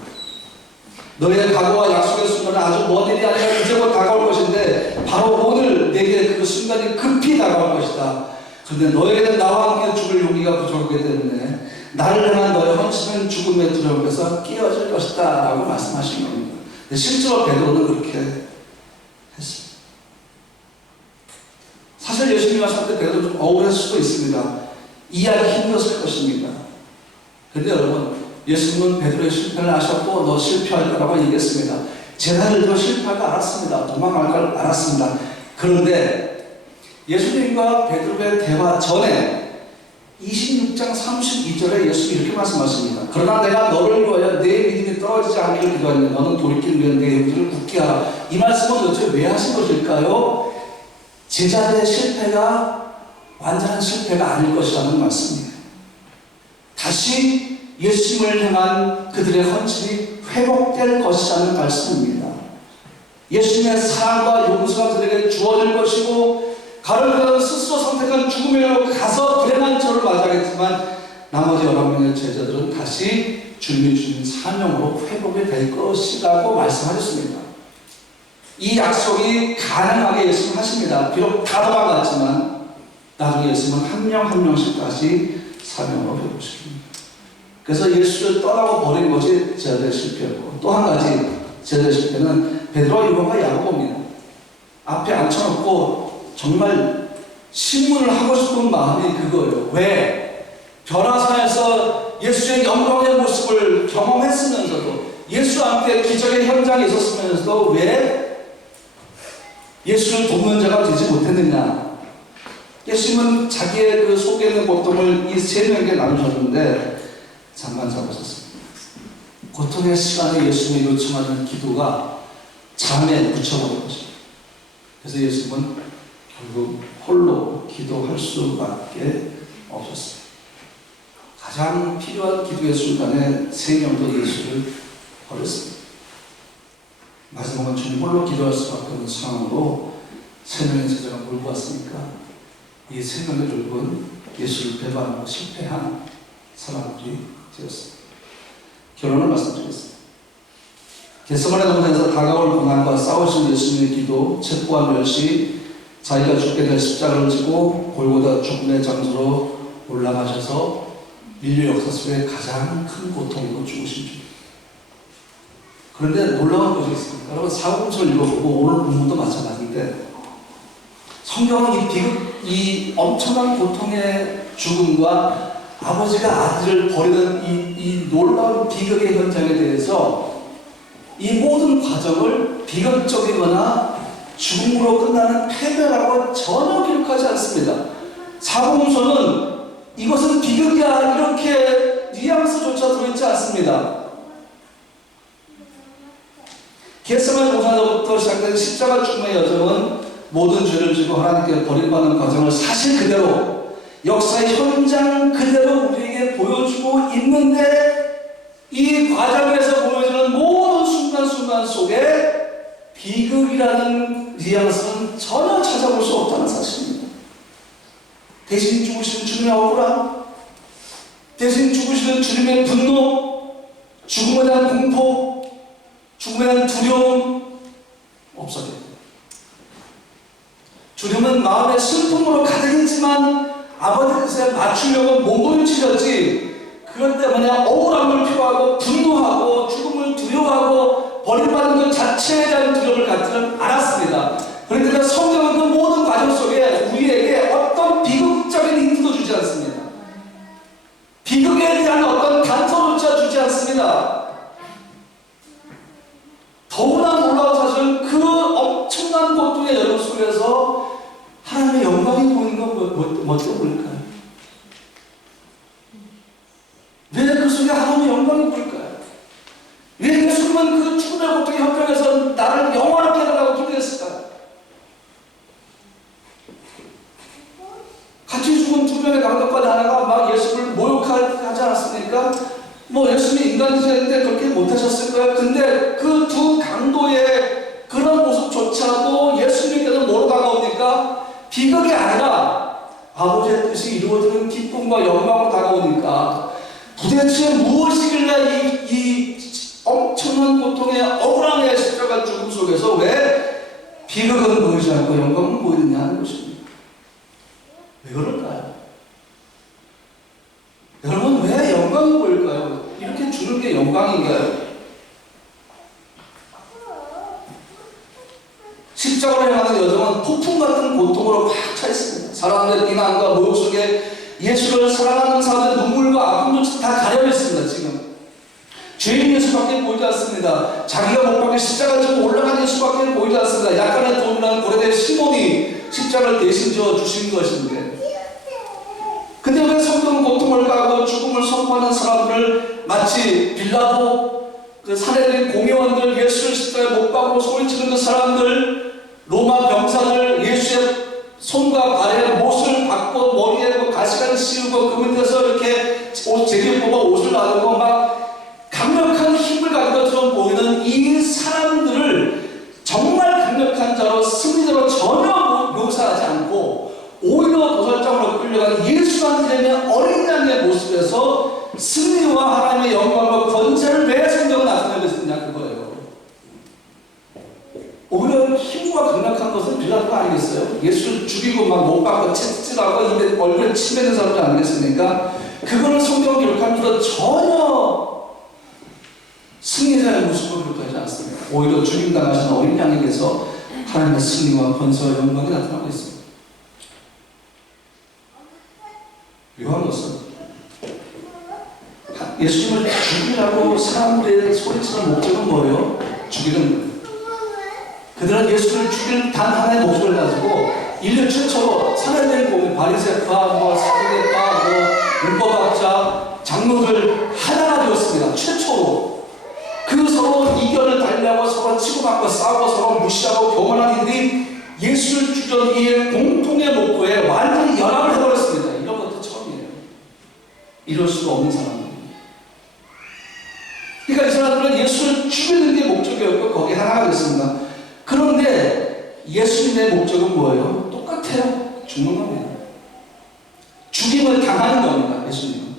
너의 각오와 약속의 순간은 아주 먼 일이 아니라 이제 곧 다가올 것인데 바로 오늘 내게 그 순간이 급히 다가올 것이다. 그런데 너에게는 나와 함께 죽을 용기가 부족하기 때문에 나를 향한 너의 헌신은 죽음의 두려움에서 깨어질 것이다 라고 말씀하신 겁니다. 근데 실제로 베드로는 그렇게 했습니다. 사실 예수님이 하실 때 베드로 좀 억울할 수도 있습니다. 이해하기 힘들었을 것입니다. 그런데 여러분, 예수님은 베드로의 실패를 아셨고 너 실패할 거라고 얘기했습니다. 제자들도 실패할 걸 알았습니다. 도망갈 걸 알았습니다. 그런데 예수님과 베드로의 대화 전에 26장 32절에 예수님이 이렇게 말씀하십니다. 그러나 내가 너를 위하여 내 믿음이 떨어지지 않기를 기도하니 너는 돌이키기 위해 내 용기를 굳게 하라. 이 말씀은 도대체 왜 하신 것일까요? 제자들의 실패가 완전한 실패가 아닐 것이라는 말씀입니다. 다시 예수님을 향한 그들의 헌신이 회복될 것이라는 말씀입니다. 예수님의 사랑과 용서가 그들에게 주어질 것이고 가르쳐는 스스로 선택한 죽음으로 가서 불행한 저를 맞이하겠지만 나머지 11명의 제자들은 다시 주님이 주신 사명으로 회복이 될 것이라고 말씀하셨습니다. 이 약속이 가능하게 예수님 하십니다. 비록 다 도망갔지만 나중에 예수님은 한 명 한 명씩 다시 사명으로 회복시킵니다. 그래서 예수를 떠나고 버린 것이 제자들의 실패였고 또 한 가지 제자들의 실패는 베드로와 요한과 야고보입니다. 앞에 앉혀놓고 정말 신문을 하고 싶은 마음이 그거예요. 왜? 벼라산에서 예수의 영광의 모습을 경험했으면서도 예수와 함께 기적의 현장에 있었으면서도 왜 예수를 돕는 자가 되지 못했느냐? 예수님은 자기의 그 속에 있는 고통을 이 3명에게 나누셨는데 잠깐 잡으셨습니다. 고통의 시간에 예수님이 요청하는 기도가 잠에 묻혀버린 것입니다. 그래서 예수님은 결국 홀로 기도할 수밖에 없었습니다. 가장 필요한 기도의 순간에 3명도 예수를 버렸습니다. 마지막은 주님 홀로 기도할 수밖에 없는 상황으로 3명의 제자가 몰고 왔으니까 이 3명의 결국은 예수를 배반하고 실패한 사람들이 되었습니다. 결론을 말씀드리겠습니다. 겟세마네 동산에서 다가올 고난과 싸우신 예수님의 기도, 체포와 멸시, 자기가 죽게 될 십자가를 지고 골고다 죽음의 장소로 올라가셔서 인류 역사 속에 가장 큰 고통이고 죽으신 주. 그런데 놀라운 것이 있습니다. 여러분 사복음서를 읽어보고 오늘 본문도 마찬가지인데 성경은 이 엄청난 고통의 죽음과 아버지가 아들을 버리는 이 놀라운 비극의 현장에 대해서 이 모든 과정을 비극적이거나 죽음으로 끝나는 패배라고 전혀 기록하지 않습니다. 사복음서는 이것은 비극이야 이렇게 뉘앙스조차 들어있지 않습니다. 겟세마네 동산에서부터 시작된 십자가 죽음의 여정은 모든 죄를 지고 하나님께 버림받는 과정을 사실 그대로 역사의 현장 그대로 우리에게 보여주고 있는데 이 과정에서 보여주는 모든 순간순간 속에 비극이라는 뉘앙스는 전혀 찾아볼 수 없다는 사실입니다. 대신 죽으시는 주님의 억울함, 대신 죽으시는 주님의 분노, 죽음에 대한 공포, 죽음에 대한 두려움 없었겠다. 주님은 마음의 슬픔으로 가득했지만 아버지 뜻에 맞추려고 몸부림치셨지 그것 때문에 억울함을 표하고 분노하고 죽음을 두려워하고 버림받은 것 자체 있습니다. 더구나 놀라운 사실은 그 엄청난 고통의 여름 속에서 하나님의 영광이 보이는 건 어떻게 보일까요? 왜 그 속에 하나님의 영광이 보일까요? 왜 예수님은 그 죽음의 고통의 현장에서 나를 영원하게 해달라고 기도했을까요? 같이 죽은 두 명의 강도까지 하나가 막 예수를 모욕하지 않았습니까? 뭐 예수님이 인간이셨는데 그렇게 못하셨을까요? 근데 그 두 강도의 그런 모습조차도 예수님께서 뭐로 다가오니까 비극이 아니라 아버지의 뜻이 이루어지는 기쁨과 영광으로 다가오니까 도대체 무엇이길래 이 엄청난 고통의 억울함의 십자가 죽음 속에서 왜 비극은 보이지 않고 영광은 보이느냐 하는 것입니다. 왜 그럴까요? 여러분, 왜 영광이 보일까요? 이렇게 주는 게 영광인가요? 십자가를 향하는 여정은 폭풍 같은 고통으로 꽉 차 있습니다. 사람들의 비난과 모욕 속에 예수를 사랑하는 사람들의 눈물과 아픔조차 다 가려 있습니다. 지금 죄인 예수밖에 보이지 않습니다. 자기가 못 박혀 십자가를 지고 올라간 예수밖에 보이지 않습니다. 약간의 돈이라는 고려된 시몬이 십자가를 대신 져 주신 것인데, 근데 왜 성경은 고통을 까고 죽음을 선포하는 사람들을 마치 빌라도, 그 사내들인 공회원들, 예수를 십자가에 못 박고 소리치는 그 사람들, 로마 병사들, 예수의 손과 발에 못을 박고 머리에 뭐 가시관 씌우고 그 밑에서 이렇게 옷 제길 뽑아 옷을 나누고 막 강력한 힘을 가지고 좀 보이는 이 사람들을 정말 강력한 자로 승리자로 전혀 묘사하지 않고 오히려 도살장으로 끌려가는 예수가 되는 어린 양의 모습에서 승리와 하나님의 영광과 권세를 왜 성경은 나타내고 있느냐 그거예요. 오히려 힘과 강력한 것은 빌라도가 아니겠어요? 예수를 죽이고 막 못 박고 채찍질하고 입에 얼굴에 침 뱉는 사람들 아니겠습니까? 그거는 성경 기록하면서 전혀 승리자의 모습을 기록하지 않습니다. 오히려 죽임당하신 어린 양에게서 하나님의 승리와 권세와 영광이 나타나고 있습니다. 묘한 것은 예수님을 죽이라고 사람들의 소리치는 목적은 뭐예요? 죽이는 거예요. 그들은 예수를 죽이는 단 하나의 목적을 가지고 인류 최초로 사내들인 공의 바리새파, 사두개파, 율법학자, 장로들 하나가 되었습니다. 최초로. 그 서로 이견을 달리하고 서로 치고받고 싸우고 서로 무시하고 교만한 이들이 예수를 죽이기 위해 공통의 목표에 완전히 연합을 해버렸습니다. 이런 것도 처음이에요. 이럴 수가 없는 사람들. 그러니까 이 사람들은 예수를 죽이는 게 목적이었고 거기에 하나가 됐습니다. 그런데 예수님의 목적은 뭐예요? 똑같아요. 죽는 겁니다. 죽임을 당하는 겁니다. 예수님은.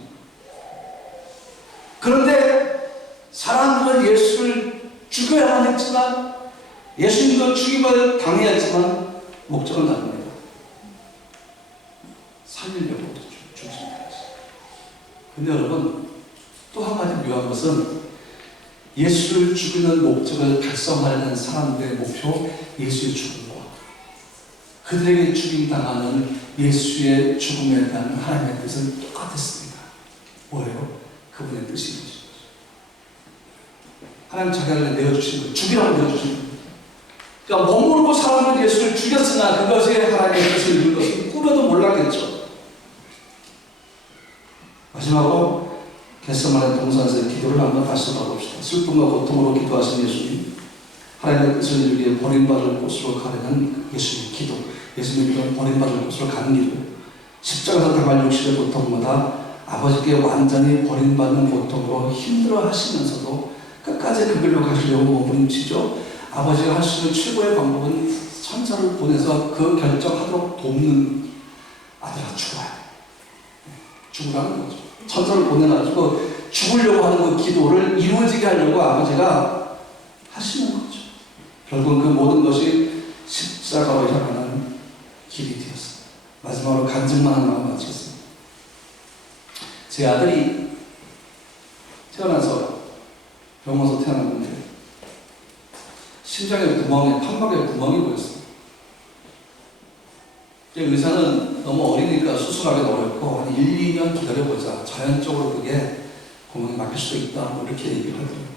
그런데 사람들은 예수를 죽여야만 했지만 예수님도 죽임을 당해야 했지만 목적은 다릅니다. 살리려고 죽습니다. 근데 여러분, 또 한 가지 묘한 것은 예수를 죽이는 목적을 달성하려는 사람들의 목표, 예수의 죽음과 그들에게 죽임당하는 예수의 죽음에 대한 하나님의 뜻은 똑같았습니다. 뭐예요? 그분의 뜻이 것입니다. 하나님 자기를 내어주신 거예요. 죽이라고 내어주신 거예요. 그러니까 머무르고 사람은 예수를 죽였으나 그것이 하나님의 뜻을 이룬 것은 꿈에도 몰랐겠죠. 마지막으로 겟세마네 동산에서의 기도를 한번 다시 돌아봅시다. 슬픔과 고통으로 기도하신 예수님, 하나님의 뜻을 이루기 위해 버림받을 곳으로 가려는 예수님의 기도, 예수님이 버림받을 곳으로 가는 길, 십자가에서 당할 육신의 고통마다 아버지께 완전히 버림받는 고통으로 힘들어 하시면서도 끝까지 그 길로 가시려고 몸부림치죠. 아버지가 할 수 있는 최고의 방법은 천사를 보내서 그 결정하도록 돕는 아들아 죽어야 돼. 죽으라는 거죠. 천사를 보내가지고 죽으려고 하는 그 기도를 이루어지게 하려고 아버지가 하시는 거죠. 결국은 그 모든 것이 십자가로 향하는 길이 되었습니다. 마지막으로 간증만 하나만 마쳤습니다. 제 아들이 태어나서 병원에서 태어났는데 심장에 구멍에, 판막에 구멍이 보였습니다. 의사는 너무 어리니까 수술하기 어렵고 한 1, 2년 기다려보자. 자연적으로 그게 구멍이 맡길 수도 있다. 뭐 이렇게 얘기를 하더라고요.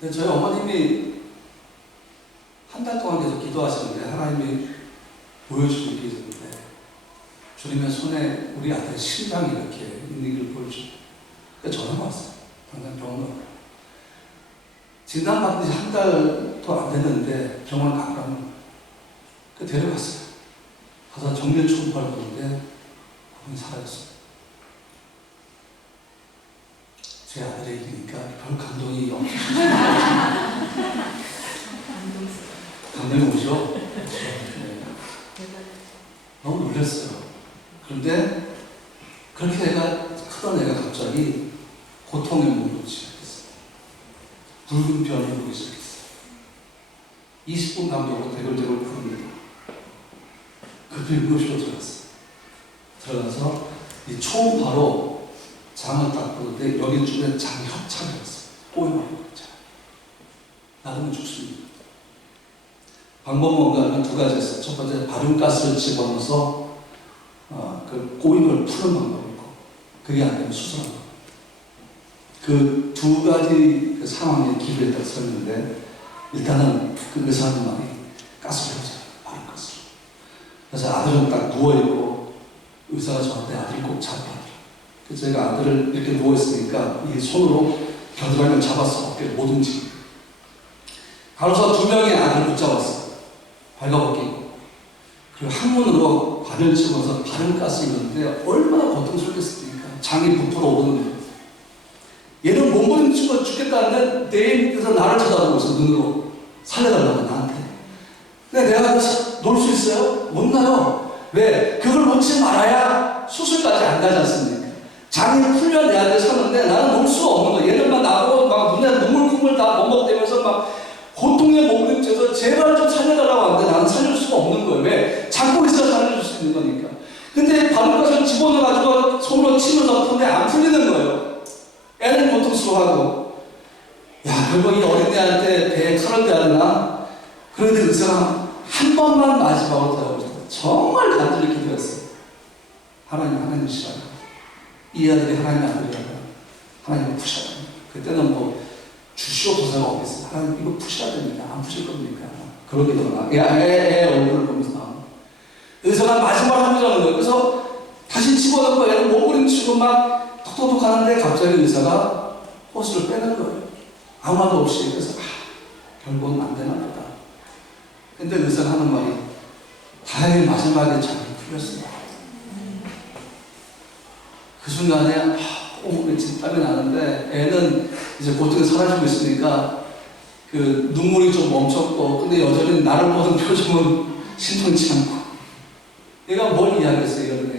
근데 저희 어머님이 한 달 동안 계속 기도하시는데 하나님이 보여주고 계시는데 주님의 손에 우리 아들 심장이 이렇게 있는 걸 보여주고 전화가 왔어요. 당장 병원 가고 진단받은 지 한 달도 안 됐는데 병원 가라면 데려갔어요. 가서 정밀 초음파를 보는데 그분이 사라졌어요. 제 아들의 얘기니까 별 감동이 없으시죠? 감동이 오죠? 네. 너무 놀랐어요. 그런데 그렇게 애가 크던 애가 갑자기 고통의 몸을 시작했어요. 붉은 변이 보기 시작했어요. 20분 간격으로 대굴대굴 푸릅니다. 급히 응급실로 들어갔어요. 들어가서 이 초음파로 장을 딱 보는데 여기 쪽에 장이 협착이 됐어요. 꼬이만 있잖아요. 나중에 죽습니다. 방법은 뭔가 하면 두 가지 있어요. 첫 번째, 바른가스를 집어넣어서 그 꼬임을 푸는 방법이 있고, 그게 안 되면 수술하는 방법. 그 두 가지 그 상황에 기도에 딱 섰는데, 일단은 그 의사는 말이 가스를 해보자. 바른가스로. 그래서 아들은 딱 누워있고, 의사가 저한테 아들이 꼭 잡아라. 그래서 제가 아들을 이렇게 누워있으니까 이 손으로 겨드랑이를 잡았어. 어깨를 못 움직이고. 가로서 2명의 아들을 붙잡았어. 발가벗기고. 그리고 항문으로 발을 집어서 바른가스를 넣는데 얼마나 고통스럽겠습니까? 장이 부풀어 오르는 거예요. 얘는 몸부림치고 죽겠다는데 내 밑에서 나를 쳐다보고 있어. 눈으로 살려달라고 나한테. 근데 내가 놀 수 있어요? 못 나요. 왜? 그걸 놓지 말아야 수술까지 안 가지 않습니까? 장이 풀려 내 안에 사는데 나는 놀 수가 없는 거야. 얘는 막 나보고 막 눈에 눈물 콧물 다 머뭇대면서 막 고통에 몸부림쳐서 제발 좀 살려달라고 하는데 나는 살릴 수가 없는 거예요. 왜? 잡고 있어야 살려줄 수 있는 거니까. 근데 바른가스를 집어넣어가지고 손으로 치면서 푸는데 안 풀리는 거예요. 애는 고통스러워하고. 야, 결국 이 어린애한테 배에 칼을 대야 되나? 그런데 의사가 한 번만 마지막으로 대답을 정말 간절히 기도했어요. 하나님 싫어요. 이 아들이 하나님의 아들이라고 하나님을 푸셔야 됩니다. 그때는 뭐 주시옵소서가 없겠어요. 하나님 이거 푸셔야 됩니다. 안 푸실 겁니까? 그런 기도가 애 얼굴을 보면서 의사가 마지막으로 하자는 거예요. 그래서 다시 집어넣고 애를 몸부림치고 막 톡톡톡 하는데 갑자기 의사가 호스를 빼는 거예요. 아무 말도 없이. 그래서 결국은 안 되나 보다. 근데 의사가 하는 말이 다행히 마지막에 장이 풀렸습니다. 그 순간에 온몸에 진땀이 나는데 애는 이제 고통이 사라지고 있으니까 그 눈물이 좀 멈췄고, 근데 여전히 나를 보는 표정은 신통치 않고. 얘가 뭘 이야기했어요, 이런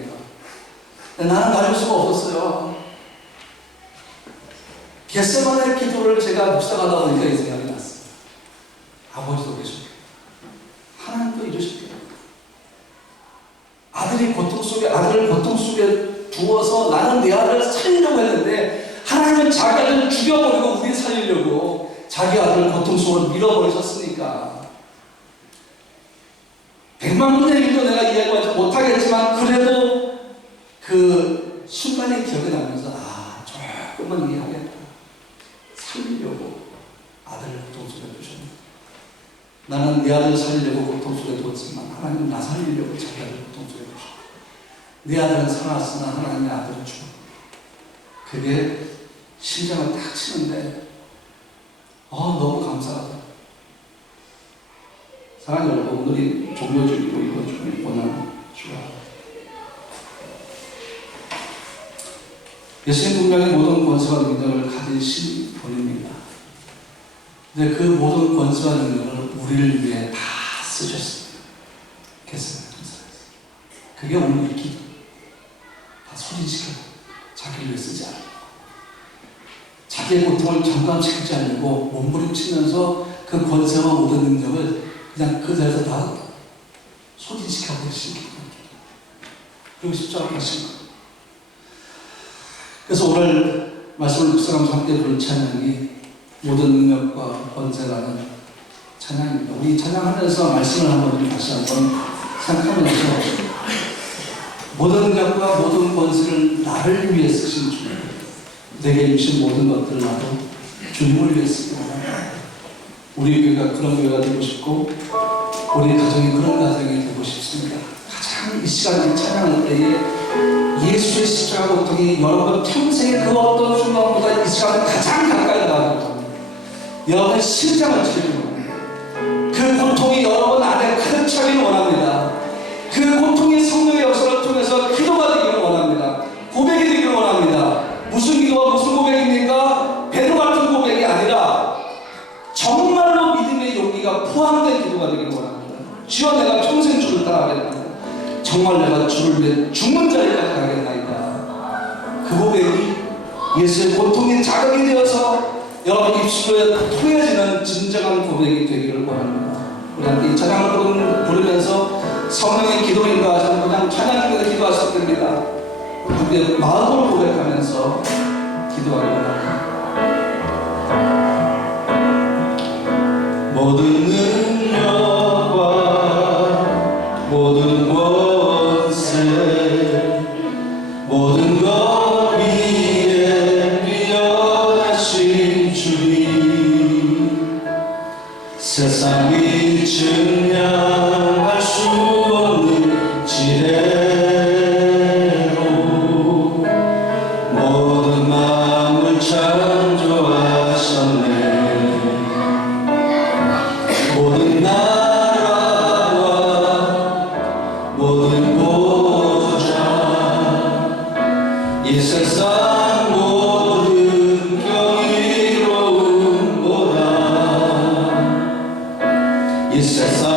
애가. 나는 가질 수가 없었어요. 겟세마네 기도를 제가 묵상하다 보니까 이 생각이 났어요. 아버지도 계십니다. 하나님도 이러실게요. 아들을 고통 속에 두어서 나는 내 아들을 살리려고 했는데 하나님은 자기 아들을 죽여버리고 우리 살리려고 자기 아들을 고통 속으로 밀어버리셨으니까 100만 분의 1도 내가 이해하지 못하겠지만 그래도 그 순간의 기억이 나면서 조금만 이해하겠다. 살리려고 아들을 고통 속에 두셨는데 나는 내 아들을 살리려고 고통 속에 두었지만 하나님은 나 살리려고 자기 아들을 고통 속에 두셨다. 내 아들은 살았으나 하나님의 아들은 죽었다. 그게 심장을 딱 치는데 너무 감사하다. 사랑하는 여러분, 오늘이 종료주기고 이번 주는 원하는 주가 예수님 분명히 모든 권세와 능력을 가지신 분입니다. 근데 그 모든 권세와 능력을 우리를 위해 다 쓰셨습니다. 겟세마네 동산에서. 그게 오늘 이 기도. 다 소진시켜 자기를 위해 쓰지 않고 자기의 고통을 경감시키지 않고 몸부림치면서 그 권세와 모든 능력을 그냥 그 자리에서 다 소진시켜 버리신 기도. 그리고 십자가 가신 거예요. 그래서 오늘 말씀을 묵상하면서 함께 부른 찬양이 모든 능력과 권세라는 찬양입니다. 우리 찬양하면서 말씀을 한번 다시 한번 생각하면서 모든 능력과 모든 권세를 나를 위해 쓰신 주님, 내게 주신 모든 것들을 나도 주님을 위해서 우리 교회가 그런 교회가 되고 싶고 우리 가정이 그런 가정이 되고 싶습니다. 가장 이 시간 이 찬양할 때에 예수의 십자가 고통이 여러분 평생의 그 어떤 순간보다 이 시간을 가장 가까이 나가는 겁니다. 여러분의 심장을 치르는 겁니다. 그 고통이 여러분 안에 가득 차기를 원합니다. 그 고통이 성령의 역사를 통해서 기도가 되기를 원합니다. 고백이 되기를 원합니다. 무슨 기도와 무슨 고백입니까? 배로 같은 고백이 아니라 정말로 믿음의 용기가 포함된 기도가 되기를 원합니다. 주여 내가 평생 주를 따라가겠다. 정말 내가 주를 위해 죽는 자리까지 가겠나이다. 그 고백이 예수의 고통의 자극이 되어서 여러분 입술에 토해지는 진정한 고백이 되기를 원합니다. 우리 함께 이 찬양을 부르면서 성령의 기도인가 하시면 그냥 찬양을 기도하실 겁니다. 그때 마음으로 고백하면서 기도하기 원합니다. 모든 능력과 모든 권세 모든 것 위에 뛰어나신 주님 세상이 증량할 수 없는 지혜로 모든 마음을 창조하셨네. 모든 나라와 모든 보좌 이 세상 모든 경이로움보다 이 세상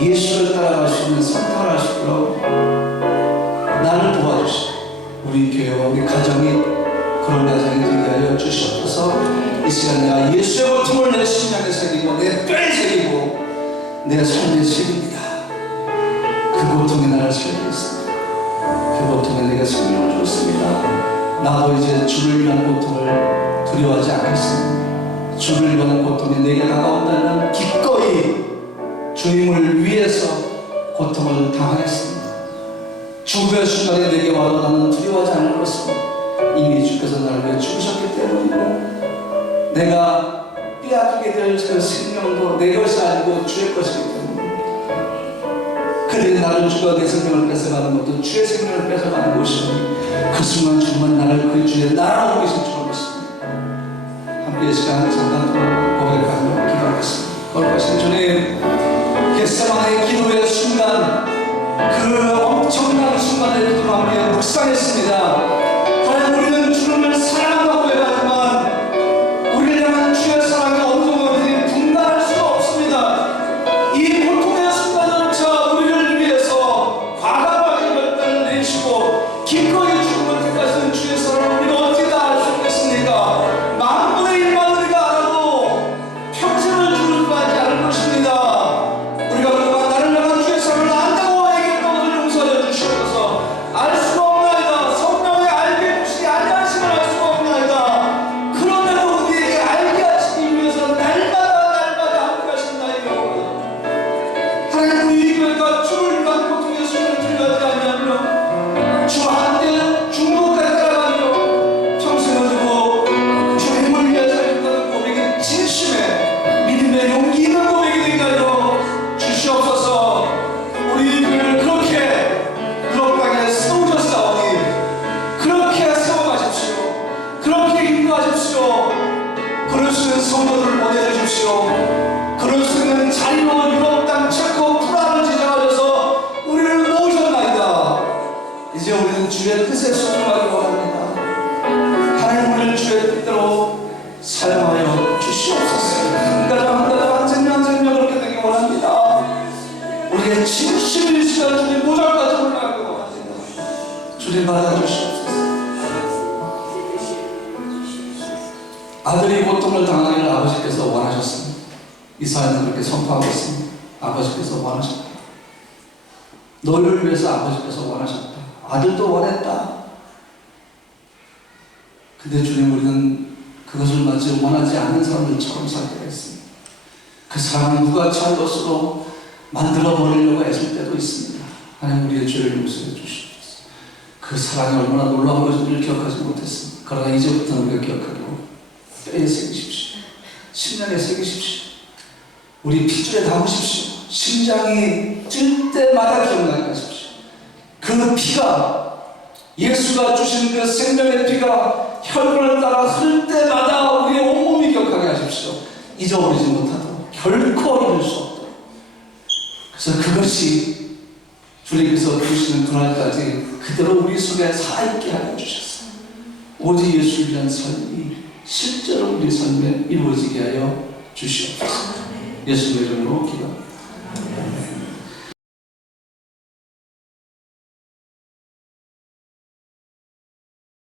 예수를 따라갈 수 있는 선택을 할 수 있도록 나를 도와주시고 우리 교회와 우리 가정이 그런 가정이 되게 하여 주시옵소서. 이 시간 내가 예수의 고통을 내 심장에 새기고 내 뼈에 새기고 내 삶에 새깁니다. 그 고통에 나를 살리겠습니다. 그 고통에 내가 생명을 줬습니다. 나도 이제 주를 위한 고통을 두려워하지 않겠습니다. 주를 위한 고통이 내게 다가온다면 기꺼이 주님을 위해서 고통을 당하겠습니다. 죽음의 순간에 내게 와도 나는 두려워하지 않을 것입니다. 이미 주께서 나를 위해 죽으셨기 때문이고 내가 빼앗기게 될 그 생명도 내 것이 아니고 주의 것이기 때문입니다. 그들이 나를 죽어 내 생명을 뺏어가는 것도 주의 생명을 뺏어가는 것이니 그 순간 주님은 나를 그 주의 나라로 계신 줄 믿습니다. 함께 이 시간 잠깐 동안 고백하며 기도하겠습니다. 거룩하신 주님, 겟세마네 기도의 순간 그 엄청난 순간에 기도로 함께 묵상했습니다. 하나님, 우리는 주님을 사랑한다고 고백하지만 우리를 향한 주의 사랑이 어느 정도인지 분간할 수가 없습니다. 이 고통의 순간조차 우리를 위해서 과감하게 결단을 내리시고 기꺼이 죽음을 택하시는 주의 사랑을 우리가 어떻게 다 알 수 있겠습니까? 만분의 일만 우리가 알아도 평생을 죽을 것 같지 않을 것입니다. 우리가 그동안 나를 향한 주의 사랑을 안다고 얘기했던 것을 용서해 주시옵소서. 알 수가 없나이다. 성령의 알게 해주시기 아니하심을 알 수가 없나이다. 그럼에도 우리에게 알게 하시기 위해서 날마다 함께 하신다이요. 하나님, 우리 교회가 주를 위한 고통의 순간을 들려하지 아니하며 주와 함께 중복까지 따라가며 평생을 두고 주님을 위해 살겠다는 고백이 진심의 믿음의 용기 있는 고백이 되게 하여 주시옵소서. 우리 교회를 그렇게 유럽강에 세우셨사오니 그렇게 세워가십시오. 그렇게 인도하십시오. 그럴 수 있는 성도들을 보내주십시오. 그럴 수 있는 자리로 유럽 땅 체코 프라하를 지정하셔서 우리를 모으셨나이다. 이제 우리는 주의 뜻에 순종하기 원합니다. 하나님, 우리를 주의 뜻대로 사용하여 주시옵소서. 한 가정 한 가정 한 생명 한 생명 그렇게 되기 원합니다. 우리의 진심을 이 시간 주님 모자까지 올라가기 원합니다. 주님 받아주시옵소서. 아들이 고통을 당하기를 아버지께서 원하셨습니다. 이 사연은 그렇게 선포하고 있습니다. 아버지께서 원하셨다. 너희를 위해서 아버지께서 원하셨다. 아들도 원했다. 근데 주님, 우리는 그것을 마치 원하지 않는 사람들처럼 살게 했습니다. 그 사람을 무가치한 것으로 만들어 버리려고 애쓸 때도 있습니다. 하나님, 우리의 죄를 용서해 주시옵소서. 그 사랑이 얼마나 놀라운 것인지를 기억하지 못했습니다. 그러나 이제부터는 우리가 기억하고 뼈에 새기십시오. 심장에 새기십시오. 우리 핏줄에 담으십시오. 심장이 찔 때마다 기억나게 하십시오. 그 피가, 예수가 주신 그 생명의 피가 혈관을 따라 흐를 때마다 우리의 온몸이 기억하게 하십시오. 잊어버리지 못하도록, 결코 잊을 수 없도록. 그래서 그것이 주님께서 주시는 그날까지 그대로 우리 속에 살아있게 하여 주셨어요. 오직 예수를 위한 삶이 실제로 우리 삶에 이루어지게 하여 주시옵소서. 예수의 이름으로 기도합니다.